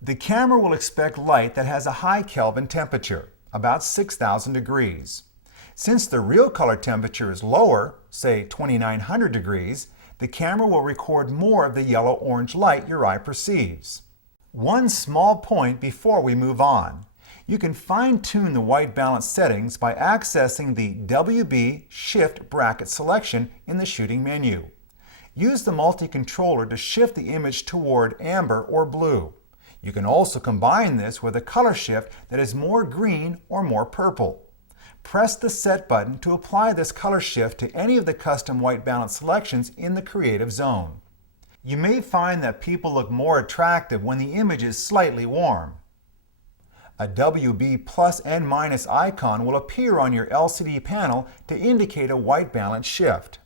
The camera will expect light that has a high Kelvin temperature, about 6,000 degrees. Since the real color temperature is lower, say 2,900 degrees, the camera will record more of the yellow-orange light your eye perceives. One small point before we move on. You can fine-tune the white balance settings by accessing the WB Shift Bracket selection in the shooting menu. Use the multi-controller to shift the image toward amber or blue. You can also combine this with a color shift that is more green or more purple. Press the Set button to apply this color shift to any of the custom white balance selections in the creative zone. You may find that people look more attractive when the image is slightly warm. A WB plus and minus icon will appear on your LCD panel to indicate a white balance shift.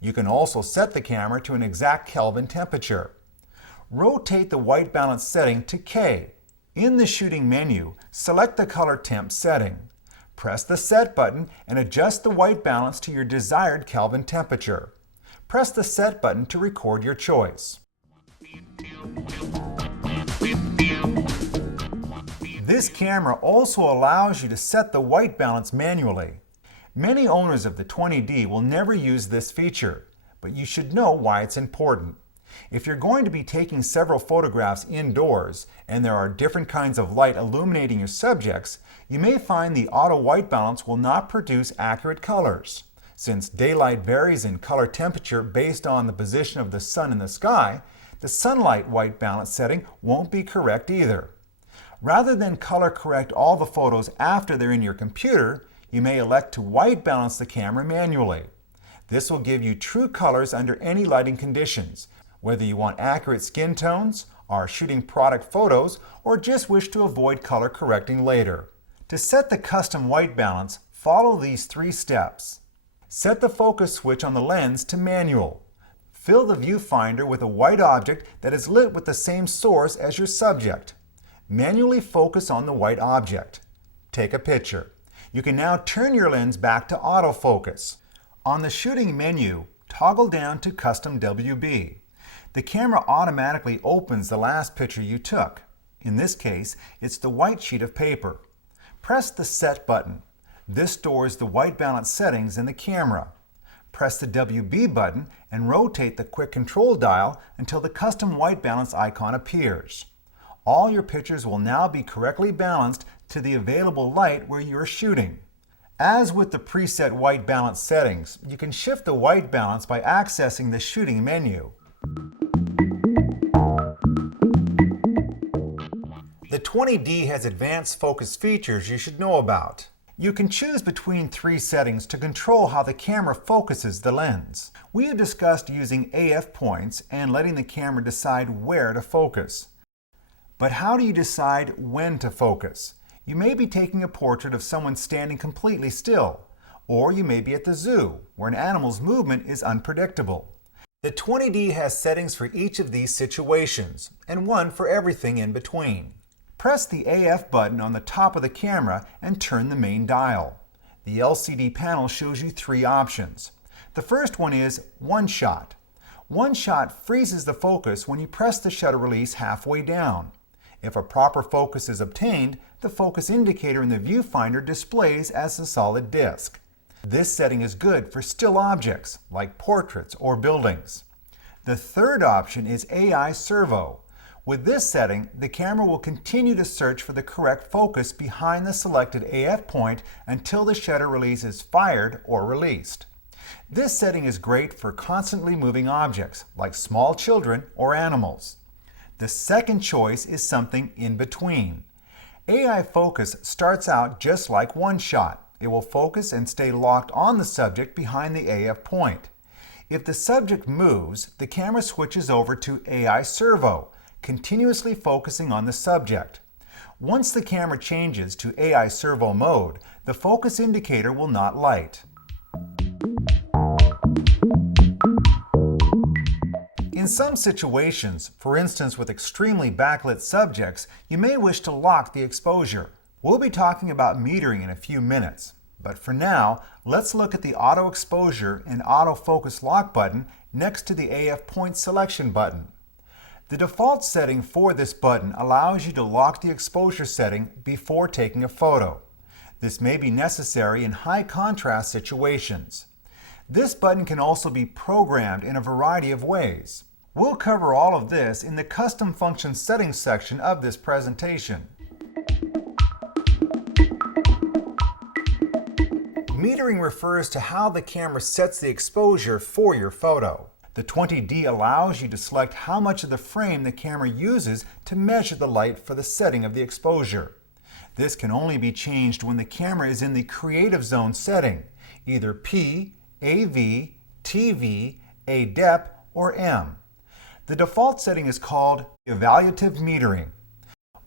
You can also set the camera to an exact Kelvin temperature. Rotate the white balance setting to K. In the shooting menu, select the color temp setting. Press the Set button and adjust the white balance to your desired Kelvin temperature. Press the Set button to record your choice. This camera also allows you to set the white balance manually. Many owners of the 20D will never use this feature, but you should know why it's important. If you're going to be taking several photographs indoors and there are different kinds of light illuminating your subjects, you may find the auto white balance will not produce accurate colors. Since daylight varies in color temperature based on the position of the sun in the sky, the sunlight white balance setting won't be correct either. Rather than color correct all the photos after they're in your computer, you may elect to white balance the camera manually. This will give you true colors under any lighting conditions, whether you want accurate skin tones, are shooting product photos, or just wish to avoid color correcting later. To set the custom white balance, follow these 3 steps. Set the focus switch on the lens to manual. Fill the viewfinder with a white object that is lit with the same source as your subject. Manually focus on the white object. Take a picture. You can now turn your lens back to autofocus. On the shooting menu, toggle down to Custom WB. The camera automatically opens the last picture you took. In this case, it's the white sheet of paper. Press the Set button. This stores the white balance settings in the camera. Press the WB button and rotate the quick control dial until the custom white balance icon appears. All your pictures will now be correctly balanced to the available light where you are shooting. As with the preset white balance settings, you can shift the white balance by accessing the shooting menu. The 20D has advanced focus features you should know about. You can choose between 3 settings to control how the camera focuses the lens. We have discussed using AF points and letting the camera decide where to focus. But how do you decide when to focus? You may be taking a portrait of someone standing completely still, or you may be at the zoo, where an animal's movement is unpredictable. The 20D has settings for each of these situations, and one for everything in between. Press the AF button on the top of the camera and turn the main dial. The LCD panel shows you 3 options. The first one is One Shot. One Shot freezes the focus when you press the shutter release halfway down. If a proper focus is obtained, the focus indicator in the viewfinder displays as a solid disc. This setting is good for still objects, like portraits or buildings. The third option is AI Servo. With this setting, the camera will continue to search for the correct focus behind the selected AF point until the shutter release is fired or released. This setting is great for constantly moving objects, like small children or animals. The second choice is something in between. AI Focus starts out just like One Shot. It will focus and stay locked on the subject behind the AF point. If the subject moves, the camera switches over to AI Servo, continuously focusing on the subject. Once the camera changes to AI Servo mode, the focus indicator will not light. In some situations, for instance with extremely backlit subjects, you may wish to lock the exposure. We'll be talking about metering in a few minutes, but for now, let's look at the Auto Exposure and Auto Focus Lock button next to the AF Point Selection button. The default setting for this button allows you to lock the exposure setting before taking a photo. This may be necessary in high contrast situations. This button can also be programmed in a variety of ways. We'll cover all of this in the Custom Function Settings section of this presentation. Metering refers to how the camera sets the exposure for your photo. The 20D allows you to select how much of the frame the camera uses to measure the light for the setting of the exposure. This can only be changed when the camera is in the Creative Zone setting, either P, AV, TV, ADEP, or M. The default setting is called Evaluative Metering.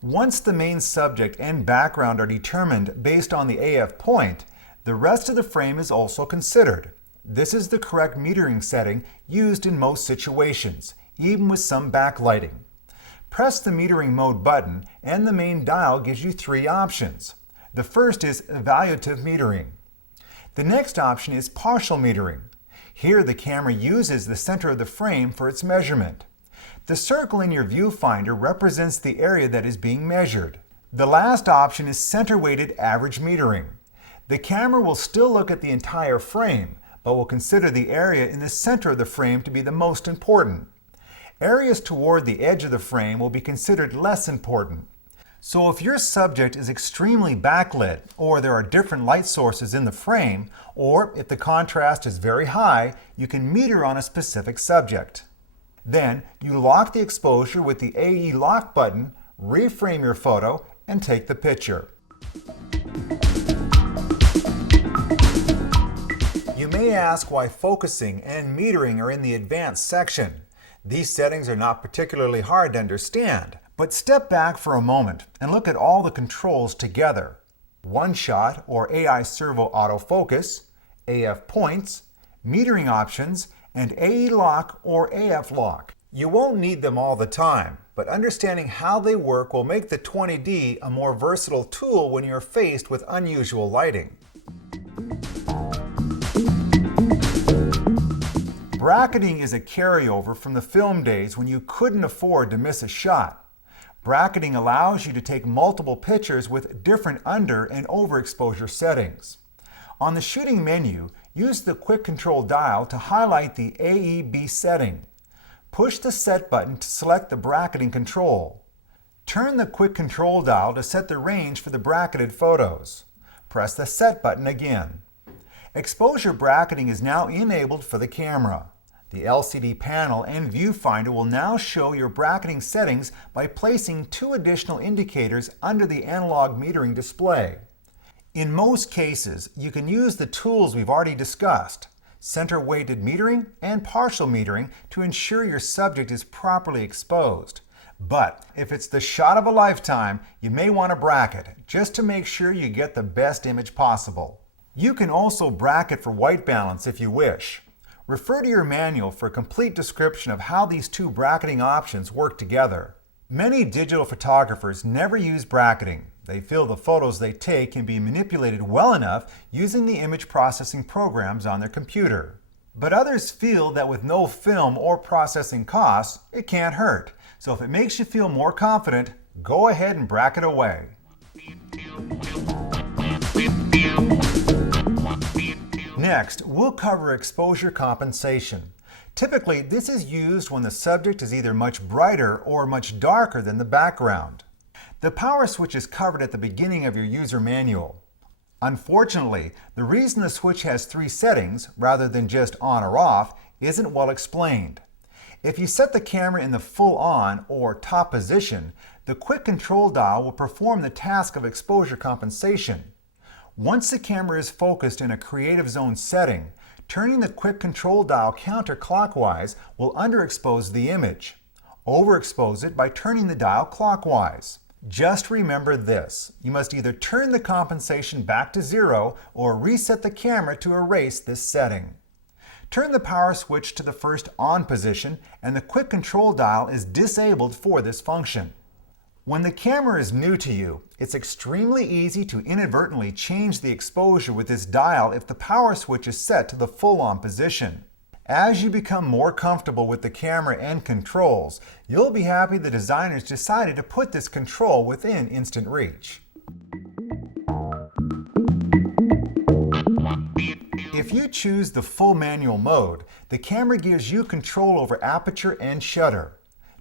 Once the main subject and background are determined based on the AF point, the rest of the frame is also considered. This is the correct metering setting used in most situations, even with some backlighting. Press the Metering Mode button and the main dial gives you 3 options. The first is Evaluative Metering. The next option is Partial Metering. Here the camera uses the center of the frame for its measurement. The circle in your viewfinder represents the area that is being measured. The last option is Center-Weighted Average Metering. The camera will still look at the entire frame, but will consider the area in the center of the frame to be the most important. Areas toward the edge of the frame will be considered less important. So if your subject is extremely backlit, or there are different light sources in the frame, or if the contrast is very high, you can meter on a specific subject. Then you lock the exposure with the AE Lock button, reframe your photo, and take the picture. You may may ask why focusing and metering are in the advanced section. These settings are not particularly hard to understand, but step back for a moment and look at all the controls together. One shot or AI servo autofocus, AF points, metering options, and AE lock or AF lock. You won't need them all the time, but understanding how they work will make the 20D a more versatile tool when you're faced with unusual lighting. Bracketing is a carryover from the film days when you couldn't afford to miss a shot. Bracketing allows you to take multiple pictures with different under and overexposure settings. On the shooting menu, use the quick control dial to highlight the AEB setting. Push the Set button to select the bracketing control. Turn the quick control dial to set the range for the bracketed photos. Press the Set button again. Exposure bracketing is now enabled for the camera. The LCD panel and viewfinder will now show your bracketing settings by placing 2 additional indicators under the analog metering display. In most cases, you can use the tools we've already discussed, center-weighted metering and partial metering, to ensure your subject is properly exposed. But if it's the shot of a lifetime, you may want to bracket just to make sure you get the best image possible. You can also bracket for white balance if you wish. Refer to your manual for a complete description of how these 2 bracketing options work together. Many digital photographers never use bracketing. They feel the photos they take can be manipulated well enough using the image processing programs on their computer. But others feel that with no film or processing costs, it can't hurt. So if it makes you feel more confident, go ahead and bracket away. Next, we'll cover exposure compensation. Typically, this is used when the subject is either much brighter or much darker than the background. The power switch is covered at the beginning of your user manual. Unfortunately, the reason the switch has 3 settings, rather than just on or off, isn't well explained. If you set the camera in the full on or top position, the quick control dial will perform the task of exposure compensation. Once the camera is focused in a creative zone setting, turning the quick control dial counterclockwise will underexpose the image. Overexpose it by turning the dial clockwise. Just remember this: you must either turn the compensation back to 0 or reset the camera to erase this setting. Turn the power switch to the first on position and the quick control dial is disabled for this function. When the camera is new to you, it's extremely easy to inadvertently change the exposure with this dial if the power switch is set to the full on position. As you become more comfortable with the camera and controls, you'll be happy the designers decided to put this control within instant reach. If you choose the full manual mode, the camera gives you control over aperture and shutter.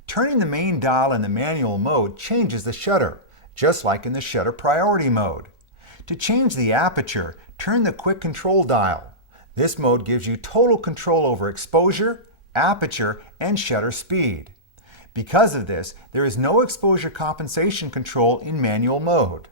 Turning the main dial in the manual mode changes the shutter, just like in the shutter priority mode. To change the aperture, turn the quick control dial. This mode gives you total control over exposure, aperture, and shutter speed. Because of this, there is no exposure compensation control in manual mode.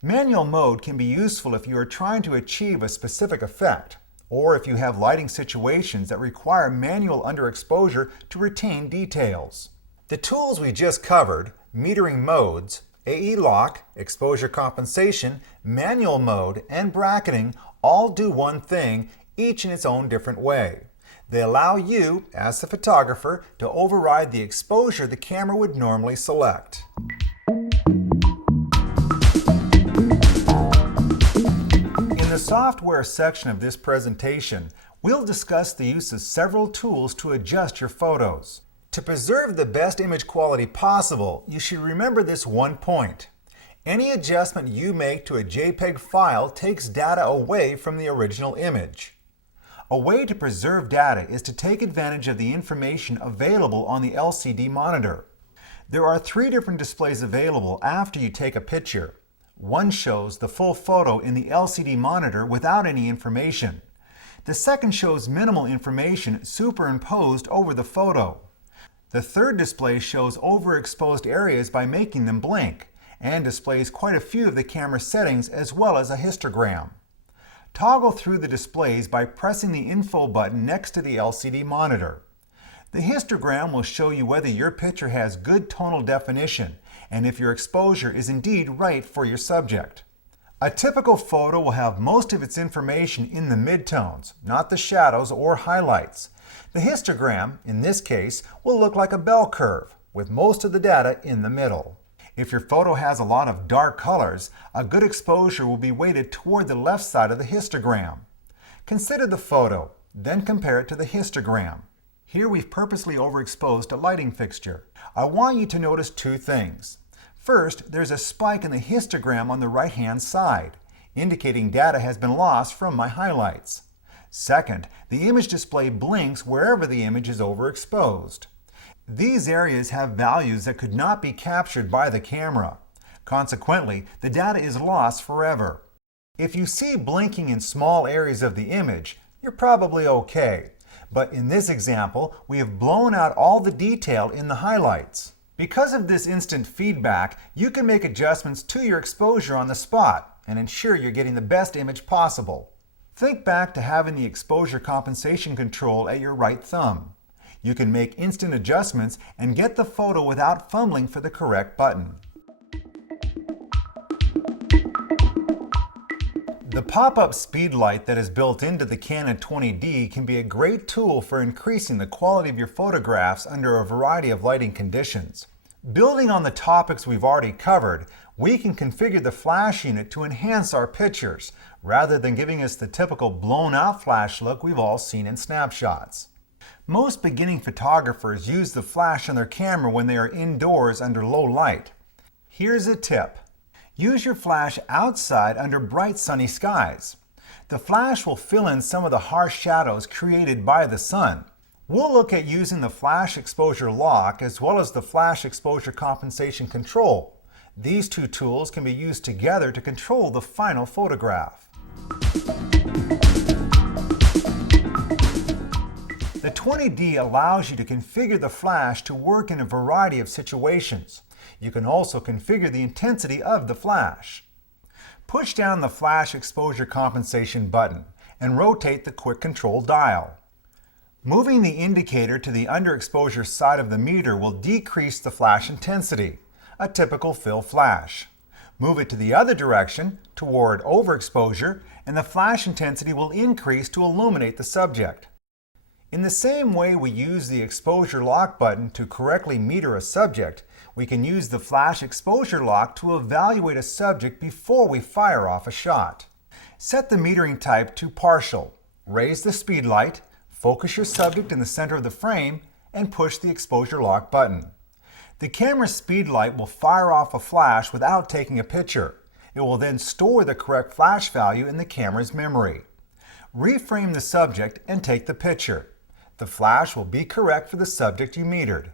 Manual mode can be useful if you are trying to achieve a specific effect, or if you have lighting situations that require manual underexposure to retain details. The tools we just covered, metering modes, AE lock, exposure compensation, manual mode, and bracketing, all do one thing, each in its own different way. They allow you, as the photographer, to override the exposure the camera would normally select. In the software section of this presentation, we'll discuss the use of several tools to adjust your photos. To preserve the best image quality possible, you should remember this one point. Any adjustment you make to a JPEG file takes data away from the original image. A way to preserve data is to take advantage of the information available on the LCD monitor. There are 3 different displays available after you take a picture. One shows the full photo in the LCD monitor without any information. The second shows minimal information superimposed over the photo. The third display shows overexposed areas by making them blink, and displays quite a few of the camera settings as well as a histogram. Toggle through the displays by pressing the info button next to the LCD monitor. The histogram will show you whether your picture has good tonal definition and if your exposure is indeed right for your subject. A typical photo will have most of its information in the midtones, not the shadows or highlights. The histogram, in this case, will look like a bell curve, with most of the data in the middle. If your photo has a lot of dark colors, a good exposure will be weighted toward the left side of the histogram. Consider the photo, then compare it to the histogram. Here we've purposely overexposed a lighting fixture. I want you to notice two things. First, there's a spike in the histogram on the right-hand side, indicating data has been lost from my highlights. Second, the image display blinks wherever the image is overexposed. These areas have values that could not be captured by the camera. Consequently, the data is lost forever. If you see blinking in small areas of the image, you're probably okay. But in this example, we have blown out all the detail in the highlights. Because of this instant feedback, you can make adjustments to your exposure on the spot and ensure you're getting the best image possible. Think back to having the exposure compensation control at your right thumb. You can make instant adjustments and get the photo without fumbling for the correct button. The pop-up speed light that is built into the Canon 20D can be a great tool for increasing the quality of your photographs under a variety of lighting conditions. Building on the topics we've already covered, we can configure the flash unit to enhance our pictures, rather than giving us the typical blown-out flash look we've all seen in snapshots. Most beginning photographers use the flash on their camera when they are indoors under low light. Here's a tip. Use your flash outside under bright sunny skies. The flash will fill in some of the harsh shadows created by the sun. We'll look at using the flash exposure lock as well as the flash exposure compensation control. These two tools can be used together to control the final photograph. The 20D allows you to configure the flash to work in a variety of situations. You can also configure the intensity of the flash. Push down the flash exposure compensation button and rotate the quick control dial. Moving the indicator to the underexposure side of the meter will decrease the flash intensity, a typical fill flash. Move it to the other direction, toward overexposure, and the flash intensity will increase to illuminate the subject. In the same way we use the exposure lock button to correctly meter a subject, we can use the flash exposure lock to evaluate a subject before we fire off a shot. Set the metering type to partial. Raise the speed light, focus your subject in the center of the frame, and push the exposure lock button. The camera's speed light will fire off a flash without taking a picture. It will then store the correct flash value in the camera's memory. Reframe the subject and take the picture. The flash will be correct for the subject you metered.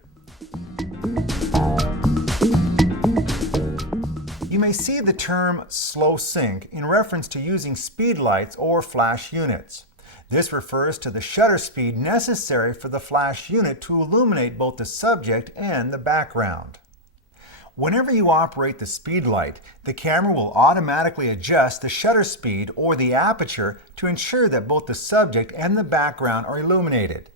You may see the term slow sync in reference to using speed lights or flash units. This refers to the shutter speed necessary for the flash unit to illuminate both the subject and the background. Whenever you operate the speed light, the camera will automatically adjust the shutter speed or the aperture to ensure that both the subject and the background are illuminated.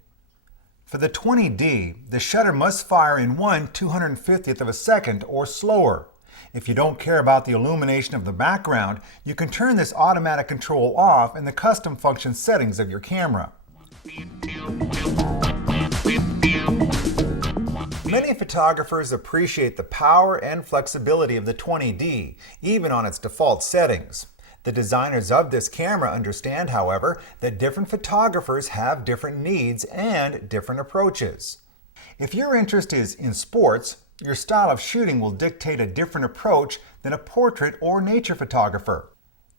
For the 20D, the shutter must fire in 1/250th of a second or slower. If you don't care about the illumination of the background, you can turn this automatic control off in the custom function settings of your camera. Many photographers appreciate the power and flexibility of the 20D, even on its default settings. The designers of this camera understand, however, that different photographers have different needs and different approaches. If your interest is in sports, your style of shooting will dictate a different approach than a portrait or nature photographer.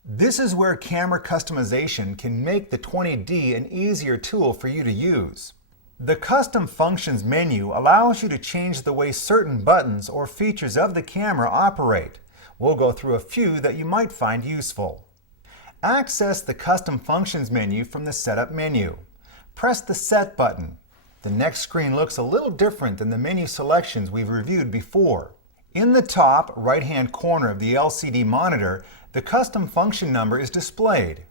This is where camera customization can make the 20D an easier tool for you to use. The Custom Functions menu allows you to change the way certain buttons or features of the camera operate. We'll go through a few that you might find useful. Access the Custom Functions menu from the Setup menu. Press the Set button. The next screen looks a little different than the menu selections we've reviewed before. In the top right-hand corner of the LCD monitor, the custom function number is displayed.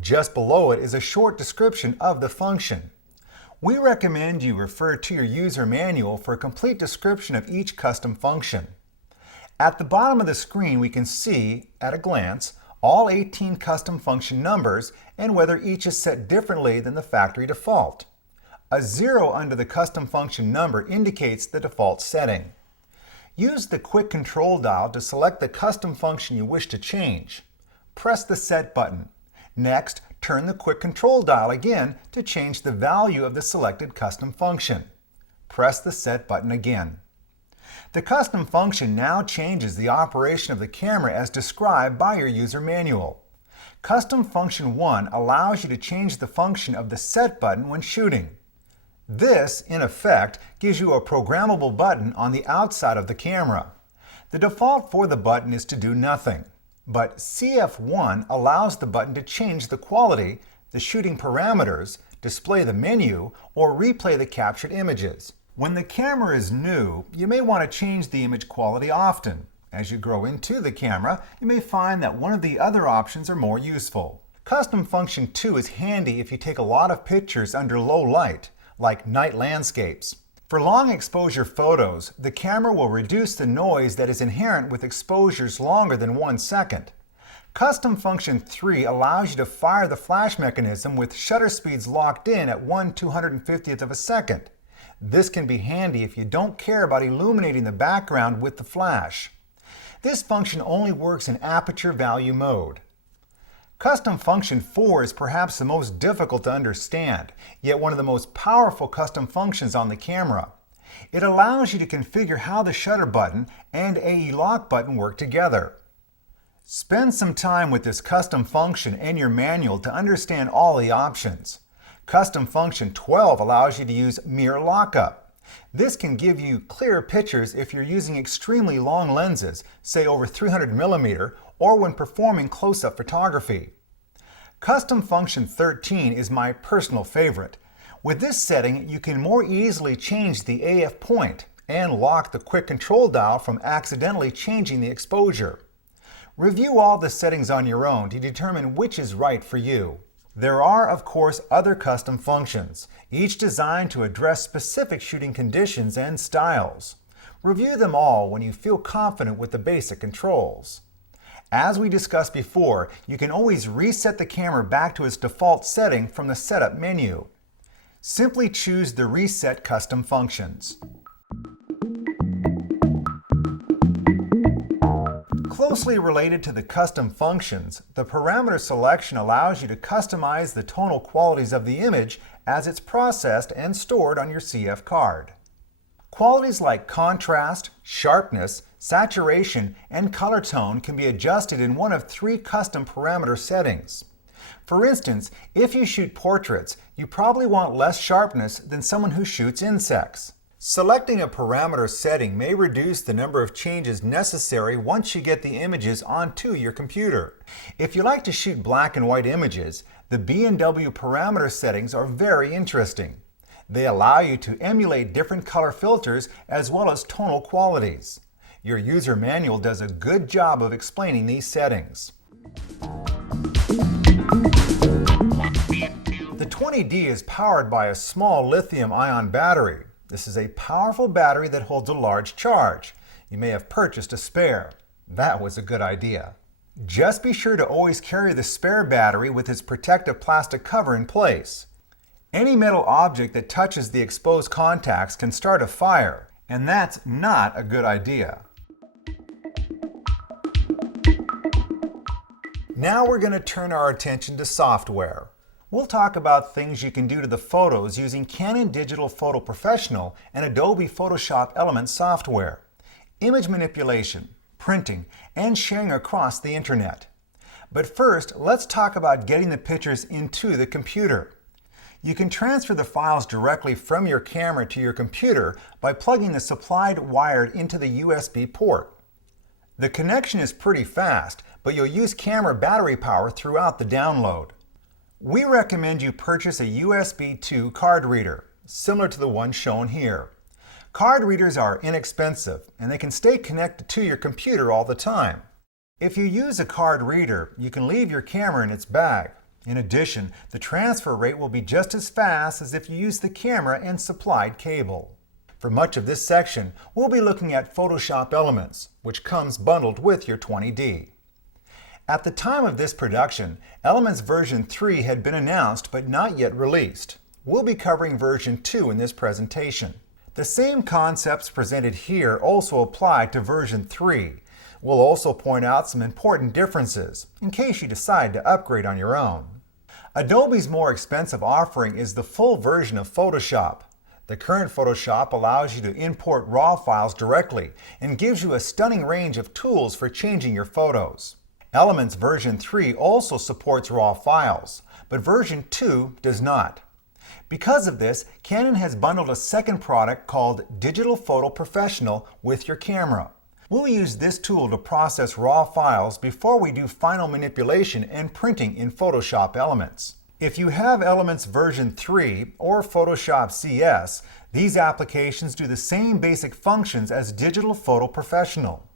Just below it is a short description of the function. We recommend you refer to your user manual for a complete description of each custom function. At the bottom of the screen, we can see, at a glance, all 18 custom function numbers and whether each is set differently than the factory default. A 0 under the custom function number indicates the default setting. Use the quick control dial to select the custom function you wish to change. Press the Set button. Next, turn the quick control dial again to change the value of the selected custom function. Press the Set button again. The custom function now changes the operation of the camera as described by your user manual. Custom function 1 allows you to change the function of the Set button when shooting. This, in effect, gives you a programmable button on the outside of the camera. The default for the button is to do nothing, but CF1 allows the button to change the quality, the shooting parameters, display the menu, or replay the captured images. When the camera is new, you may want to change the image quality often. As you grow into the camera, you may find that one of the other options are more useful. Custom function 2 is handy if you take a lot of pictures under low light, like night landscapes. For long exposure photos, the camera will reduce the noise that is inherent with exposures longer than 1 second. Custom function 3 allows you to fire the flash mechanism with shutter speeds locked in at 1/250th of a second. This can be handy if you don't care about illuminating the background with the flash. This function only works in aperture value mode. Custom function 4 is perhaps the most difficult to understand, yet one of the most powerful custom functions on the camera. It allows you to configure how the shutter button and AE lock button work together. Spend some time with this custom function and your manual to understand all the options. Custom function 12 allows you to use mirror lockup. This can give you clear pictures if you're using extremely long lenses, say over 300mm, or when performing close-up photography. Custom function 13 is my personal favorite. With this setting, you can more easily change the AF point and lock the quick control dial from accidentally changing the exposure. Review all the settings on your own to determine which is right for you. There are, of course, other custom functions, each designed to address specific shooting conditions and styles. Review them all when you feel confident with the basic controls. As we discussed before, you can always reset the camera back to its default setting from the Setup menu. Simply choose the Reset Custom Functions. Closely related to the custom functions, the parameter selection allows you to customize the tonal qualities of the image as it's processed and stored on your CF card. Qualities like contrast, sharpness, saturation, and color tone can be adjusted in one of 3 custom parameter settings. For instance, if you shoot portraits, you probably want less sharpness than someone who shoots insects. Selecting a parameter setting may reduce the number of changes necessary once you get the images onto your computer. If you like to shoot black and white images, the B&W parameter settings are very interesting. They allow you to emulate different color filters as well as tonal qualities. Your user manual does a good job of explaining these settings. The 20D is powered by a small lithium-ion battery. This is a powerful battery that holds a large charge. You may have purchased a spare. That was a good idea. Just be sure to always carry the spare battery with its protective plastic cover in place. Any metal object that touches the exposed contacts can start a fire, and that's not a good idea. Now we're going to turn our attention to software. We'll talk about things you can do to the photos using Canon Digital Photo Professional and Adobe Photoshop Elements software, image manipulation, printing, and sharing across the internet. But first, let's talk about getting the pictures into the computer. You can transfer the files directly from your camera to your computer by plugging the supplied wire into the USB port. The connection is pretty fast, but you'll use camera battery power throughout the download. We recommend you purchase a USB 2 card reader, similar to the one shown here. Card readers are inexpensive, and they can stay connected to your computer all the time. If you use a card reader, you can leave your camera in its bag. In addition, the transfer rate will be just as fast as if you use the camera and supplied cable. For much of this section, we'll be looking at Photoshop Elements, which comes bundled with your 20D. At the time of this production, Elements version 3 had been announced but not yet released. We'll be covering version 2 in this presentation. The same concepts presented here also apply to version 3. We'll also point out some important differences in case you decide to upgrade on your own. Adobe's more expensive offering is the full version of Photoshop. The current Photoshop allows you to import RAW files directly and gives you a stunning range of tools for changing your photos. Elements version 3 also supports RAW files, but version 2 does not. Because of this, Canon has bundled a second product called Digital Photo Professional with your camera. We'll use this tool to process RAW files before we do final manipulation and printing in Photoshop Elements. If you have Elements version 3 or Photoshop CS, these applications do the same basic functions as Digital Photo Professional.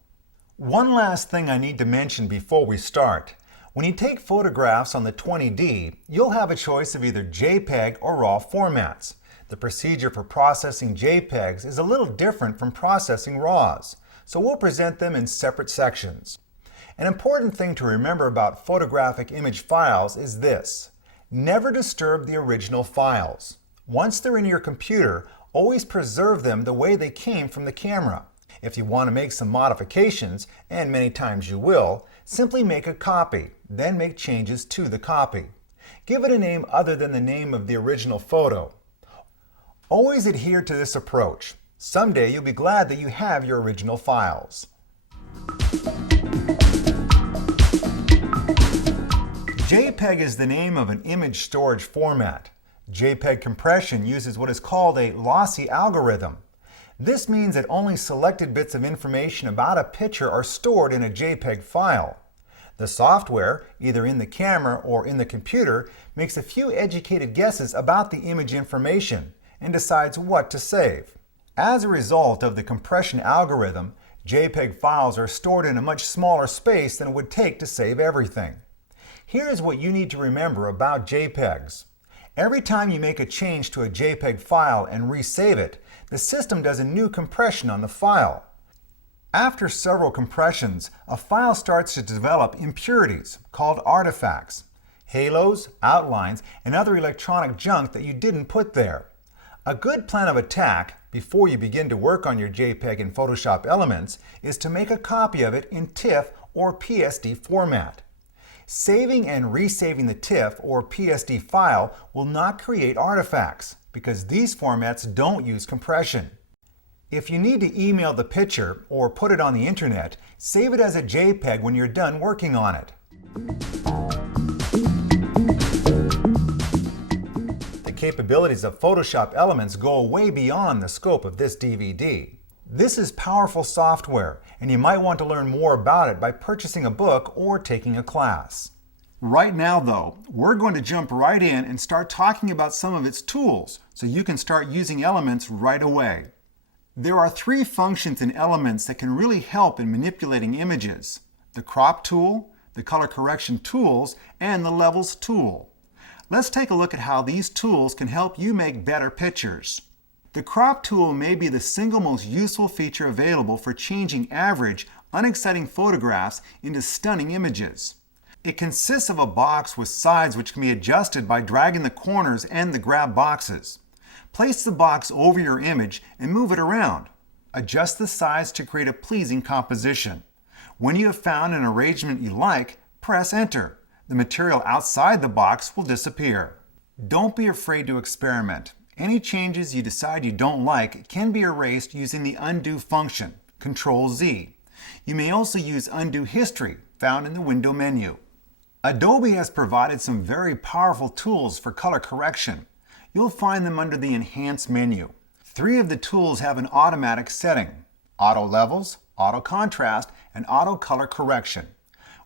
One last thing I need to mention before we start. When you take photographs on the 20D, you'll have a choice of either JPEG or RAW formats. The procedure for processing JPEGs is a little different from processing RAWs, so we'll present them in separate sections. An important thing to remember about photographic image files is this: never disturb the original files. Once they're in your computer, always preserve them the way they came from the camera. If you want to make some modifications, and many times you will, simply make a copy, then make changes to the copy. Give it a name other than the name of the original photo. Always adhere to this approach. Someday you'll be glad that you have your original files. JPEG is the name of an image storage format. JPEG compression uses what is called a lossy algorithm. This means that only selected bits of information about a picture are stored in a JPEG file. The software, either in the camera or in the computer, makes a few educated guesses about the image information and decides what to save. As a result of the compression algorithm, JPEG files are stored in a much smaller space than it would take to save everything. Here's what you need to remember about JPEGs. Every time you make a change to a JPEG file and resave it, the system does a new compression on the file. After several compressions, a file starts to develop impurities called artifacts, halos, outlines, and other electronic junk that you didn't put there. A good plan of attack before you begin to work on your JPEG in Photoshop Elements is to make a copy of it in TIFF or PSD format. Saving and resaving the TIFF or PSD file will not create artifacts because these formats don't use compression. If you need to email the picture or put it on the internet, save it as a JPEG when you're done working on it. The capabilities of Photoshop Elements go way beyond the scope of this DVD. This is powerful software, and you might want to learn more about it by purchasing a book or taking a class. Right now, though, we're going to jump right in and start talking about some of its tools so you can start using Elements right away. There are 3 functions in Elements that can really help in manipulating images: the crop tool, the color correction tools, and the levels tool. Let's take a look at how these tools can help you make better pictures. The crop tool may be the single most useful feature available for changing average, unexciting photographs into stunning images. It consists of a box with sides which can be adjusted by dragging the corners and the grab boxes. Place the box over your image and move it around. Adjust the size to create a pleasing composition. When you have found an arrangement you like, press Enter. The material outside the box will disappear. Don't be afraid to experiment. Any changes you decide you don't like can be erased using the Undo function, Ctrl-Z. You may also use Undo History, found in the Window menu. Adobe has provided some very powerful tools for color correction. You'll find them under the Enhance menu. 3 of the tools have an automatic setting: Auto Levels, Auto Contrast, and Auto Color Correction.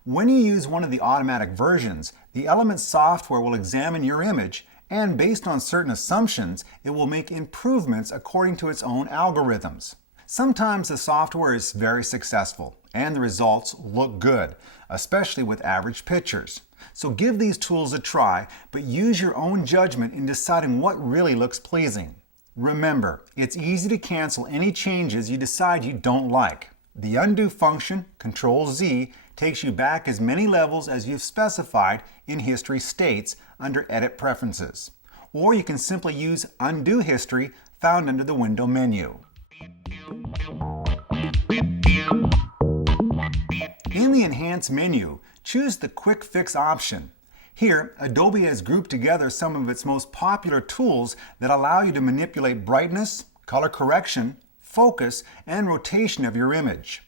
When you use one of the automatic versions, the Elements software will examine your image and, based on certain assumptions, it will make improvements according to its own algorithms. Sometimes the software is very successful, and the results look good, especially with average pictures. So give these tools a try, but use your own judgment in deciding what really looks pleasing. Remember, it's easy to cancel any changes you decide you don't like. The undo function, Ctrl-Z, takes you back as many levels as you've specified in History States under Edit Preferences. Or you can simply use Undo History found under the Window menu. In the Enhance menu, choose the Quick Fix option. Here, Adobe has grouped together some of its most popular tools that allow you to manipulate brightness, color correction, focus, and rotation of your image.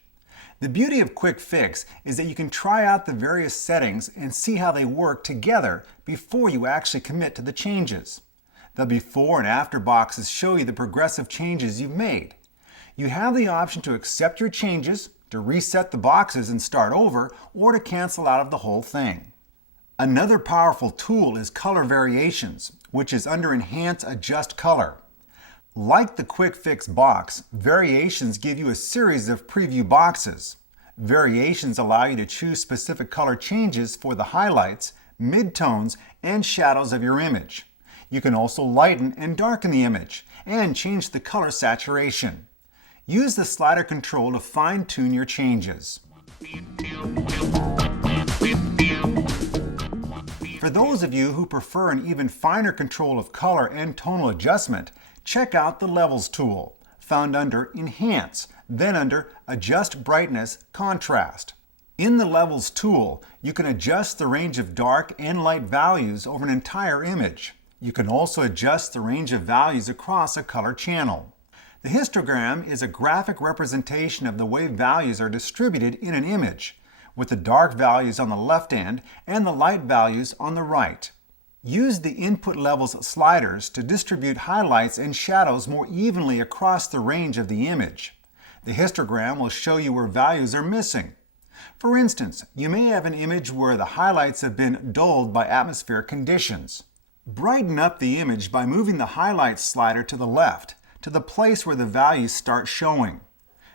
The beauty of Quick Fix is that you can try out the various settings and see how they work together before you actually commit to the changes. The before and after boxes show you the progressive changes you've made. You have the option to accept your changes, to reset the boxes and start over, or to cancel out of the whole thing. Another powerful tool is Color Variations, which is under Enhance Adjust Color. Like the Quick Fix box, Variations give you a series of preview boxes. Variations allow you to choose specific color changes for the highlights, midtones, and shadows of your image. You can also lighten and darken the image, and change the color saturation. Use the slider control to fine-tune your changes. For those of you who prefer an even finer control of color and tonal adjustment, check out the Levels tool, found under Enhance, then under Adjust Brightness Contrast. In the Levels tool, you can adjust the range of dark and light values over an entire image. You can also adjust the range of values across a color channel. The histogram is a graphic representation of the way values are distributed in an image, with the dark values on the left end and the light values on the right. Use the Input Levels sliders to distribute highlights and shadows more evenly across the range of the image. The histogram will show you where values are missing. For instance, you may have an image where the highlights have been dulled by atmospheric conditions. Brighten up the image by moving the Highlights slider to the left, to the place where the values start showing.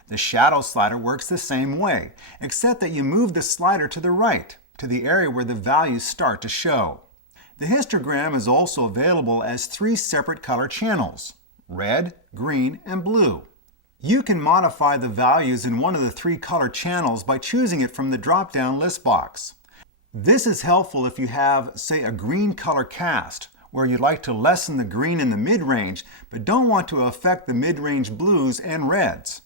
The Shadow slider works the same way, except that you move the slider to the right, to the area where the values start to show. The histogram is also available as 3 separate color channels: red, green, and blue. You can modify the values in one of the 3 color channels by choosing it from the drop-down list box. This is helpful if you have, say, a green color cast, where you'd like to lessen the green in the mid-range, but don't want to affect the mid-range blues and reds.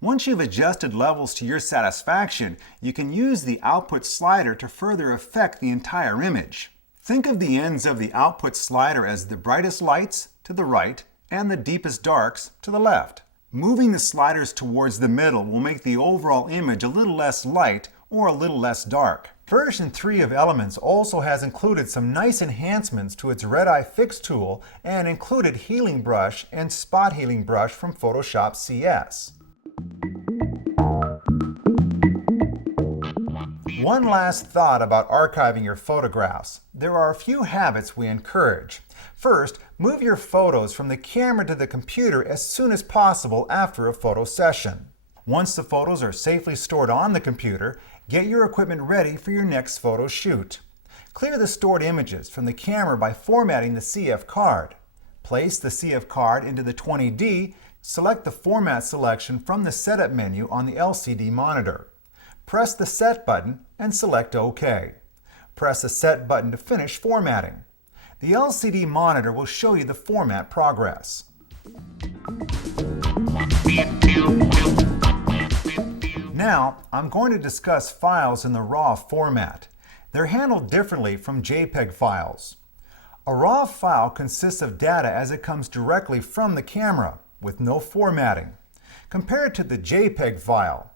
Once you've adjusted levels to your satisfaction, you can use the Output slider to further affect the entire image. Think of the ends of the Output slider as the brightest lights to the right and the deepest darks to the left. Moving the sliders towards the middle will make the overall image a little less light or a little less dark. Version 3 of Elements also has included some nice enhancements to its Red Eye Fix tool and included Healing Brush and Spot Healing Brush from Photoshop CS. One last thought about archiving your photographs. There are a few habits we encourage. First, move your photos from the camera to the computer as soon as possible after a photo session. Once the photos are safely stored on the computer, get your equipment ready for your next photo shoot. Clear the stored images from the camera by formatting the CF card. Place the CF card into the 20D, select the Format selection from the Setup menu on the LCD monitor. Press the Set button and select OK. Press the Set button to finish formatting. The LCD monitor will show you the format progress. Now, I'm going to discuss files in the RAW format. They're handled differently from JPEG files. A RAW file consists of data as it comes directly from the camera, with no formatting, compared to the JPEG file.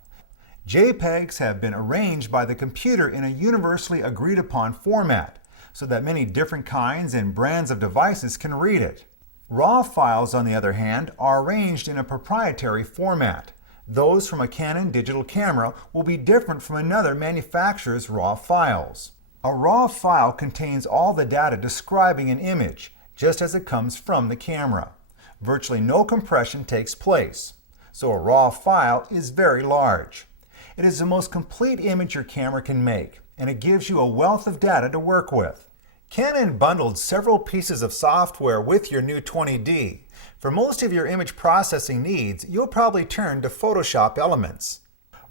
JPEGs have been arranged by the computer in a universally agreed upon format, so that many different kinds and brands of devices can read it. RAW files, on the other hand, are arranged in a proprietary format. Those from a Canon digital camera will be different from another manufacturer's RAW files. A RAW file contains all the data describing an image, just as it comes from the camera. Virtually no compression takes place, so a RAW file is very large. It is the most complete image your camera can make, and it gives you a wealth of data to work with. Canon bundled several pieces of software with your new 20D. For most of your image processing needs, you'll probably turn to Photoshop Elements.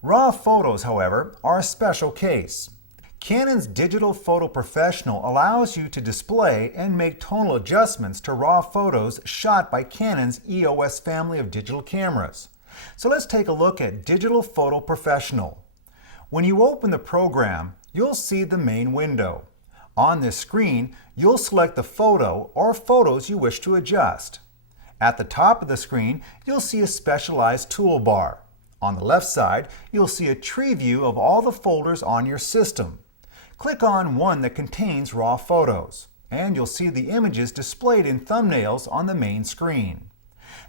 RAW photos, however, are a special case. Canon's Digital Photo Professional allows you to display and make tonal adjustments to RAW photos shot by Canon's EOS family of digital cameras. So let's take a look at Digital Photo Professional. When you open the program, you'll see the main window. On this screen, you'll select the photo or photos you wish to adjust. At the top of the screen, you'll see a specialized toolbar. On the left side, you'll see a tree view of all the folders on your system. Click on one that contains RAW photos, and you'll see the images displayed in thumbnails on the main screen.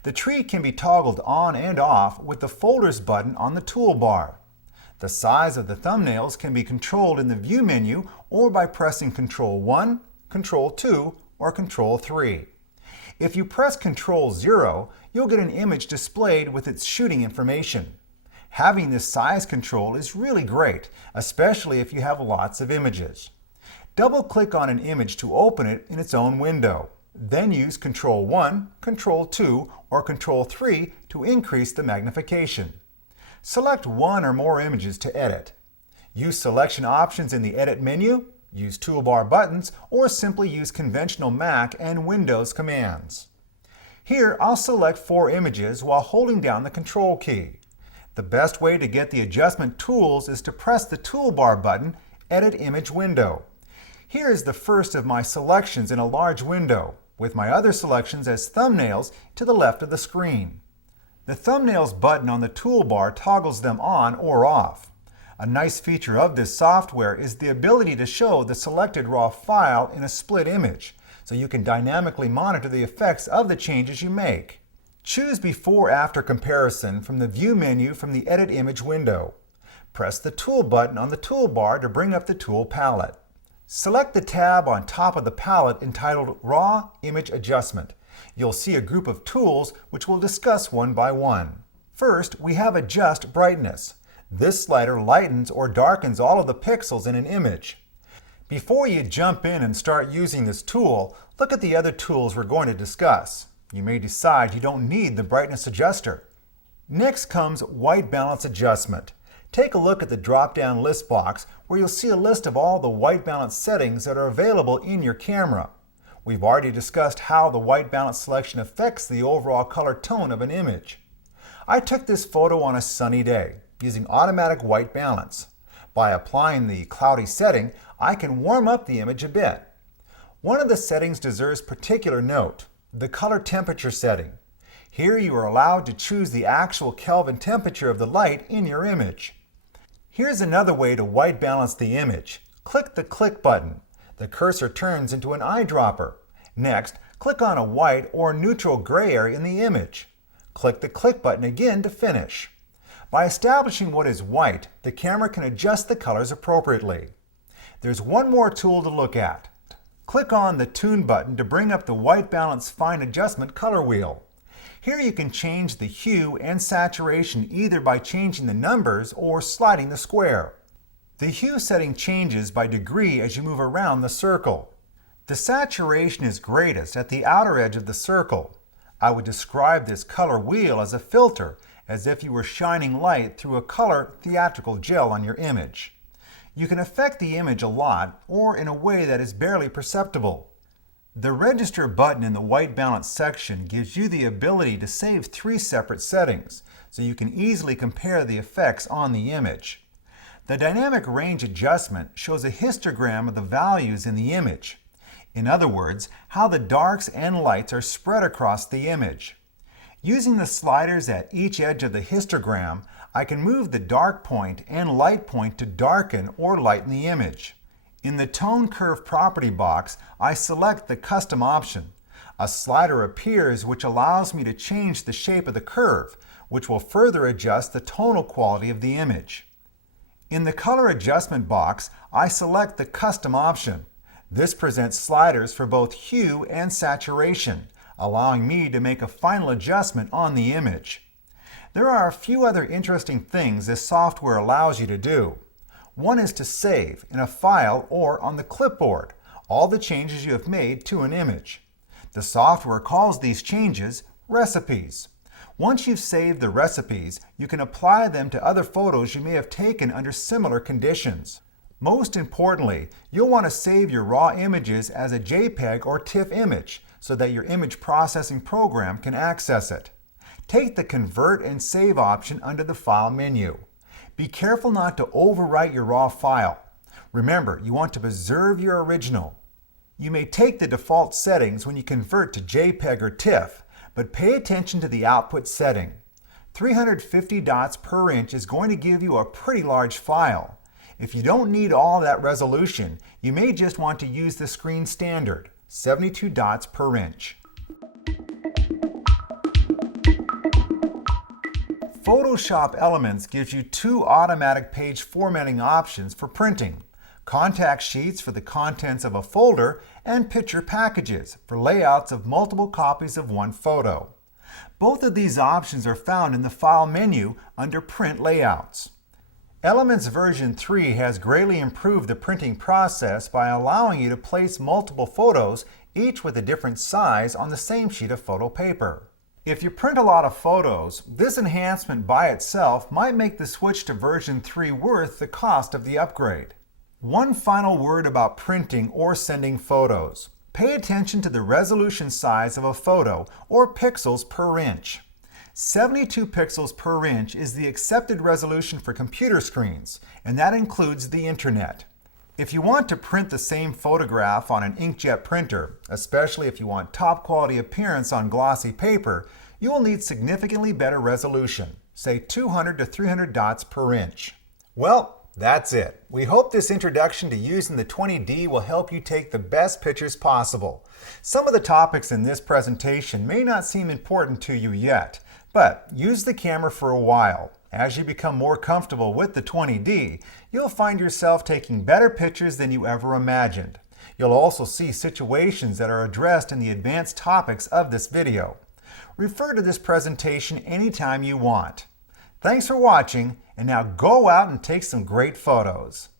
The tree can be toggled on and off with the Folders button on the toolbar. The size of the thumbnails can be controlled in the View menu or by pressing Ctrl 1, Ctrl 2, or Ctrl 3. If you press Ctrl 0, you'll get an image displayed with its shooting information. Having this size control is really great, especially if you have lots of images. Double-click on an image to open it in its own window. Then use Ctrl 1, Ctrl 2, or Ctrl 3 to increase the magnification. Select one or more images to edit. Use selection options in the Edit menu, use toolbar buttons, or simply use conventional Mac and Windows commands. Here, I'll select 4 images while holding down the Control key. The best way to get the adjustment tools is to press the toolbar button, Edit Image Window. Here is the first of my selections in a large window, with my other selections as thumbnails to the left of the screen. The Thumbnails button on the toolbar toggles them on or off. A nice feature of this software is the ability to show the selected RAW file in a split image, so you can dynamically monitor the effects of the changes you make. Choose Before-After Comparison from the View menu from the Edit Image window. Press the Tool button on the toolbar to bring up the tool palette. Select the tab on top of the palette entitled Raw Image Adjustment. You'll see a group of tools which we'll discuss one by one. First, we have Adjust Brightness. This slider lightens or darkens all of the pixels in an image. Before you jump in and start using this tool, look at the other tools we're going to discuss. You may decide you don't need the brightness adjuster. Next comes White Balance Adjustment. Take a look at the drop-down list box where you'll see a list of all the white balance settings that are available in your camera. We've already discussed how the white balance selection affects the overall color tone of an image. I took this photo on a sunny day using automatic white balance. By applying the cloudy setting, I can warm up the image a bit. One of the settings deserves particular note: the color temperature setting. Here you are allowed to choose the actual Kelvin temperature of the light in your image. Here's another way to white balance the image. Click the Click button. The cursor turns into an eyedropper. Next, click on a white or neutral gray area in the image. Click the Click button again to finish. By establishing what is white, the camera can adjust the colors appropriately. There's one more tool to look at. Click on the Tune button to bring up the White Balance Fine Adjustment color wheel. Here you can change the hue and saturation either by changing the numbers or sliding the square. The hue setting changes by degree as you move around the circle. The saturation is greatest at the outer edge of the circle. I would describe this color wheel as a filter, as if you were shining light through a color theatrical gel on your image. You can affect the image a lot or in a way that is barely perceptible. The Register button in the White Balance section gives you the ability to save 3 separate settings, so you can easily compare the effects on the image. The Dynamic Range Adjustment shows a histogram of the values in the image. In other words, how the darks and lights are spread across the image. Using the sliders at each edge of the histogram, I can move the dark point and light point to darken or lighten the image. In the Tone Curve property box, I select the Custom option. A slider appears which allows me to change the shape of the curve, which will further adjust the tonal quality of the image. In the Color Adjustment box, I select the Custom option. This presents sliders for both hue and saturation, allowing me to make a final adjustment on the image. There are a few other interesting things this software allows you to do. One is to save in a file or on the clipboard all the changes you have made to an image. The software calls these changes recipes. Once you've saved the recipes, you can apply them to other photos you may have taken under similar conditions. Most importantly, you'll want to save your raw images as a JPEG or TIFF image so that your image processing program can access it. Take the Convert and Save option under the File menu. Be careful not to overwrite your raw file. Remember, you want to preserve your original. You may take the default settings when you convert to JPEG or TIFF, but pay attention to the output setting. 350 dots per inch is going to give you a pretty large file. If you don't need all that resolution, you may just want to use the screen standard, 72 dots per inch. Photoshop Elements gives you two automatic page formatting options for printing: contact sheets for the contents of a folder, and picture packages for layouts of multiple copies of one photo. Both of these options are found in the File menu under Print Layouts. Elements version 3 has greatly improved the printing process by allowing you to place multiple photos, each with a different size, on the same sheet of photo paper. If you print a lot of photos, this enhancement by itself might make the switch to version 3 worth the cost of the upgrade. One final word about printing or sending photos. Pay attention to the resolution size of a photo, or pixels per inch. 72 pixels per inch is the accepted resolution for computer screens, and that includes the internet. If you want to print the same photograph on an inkjet printer, especially if you want top quality appearance on glossy paper, you will need significantly better resolution, say 200 to 300 dots per inch. Well, that's it. We hope this introduction to using the 20D will help you take the best pictures possible. Some of the topics in this presentation may not seem important to you yet, but use the camera for a while. As you become more comfortable with the 20D, you'll find yourself taking better pictures than you ever imagined. You'll also see situations that are addressed in the advanced topics of this video. Refer to this presentation anytime you want. Thanks for watching, and now go out and take some great photos.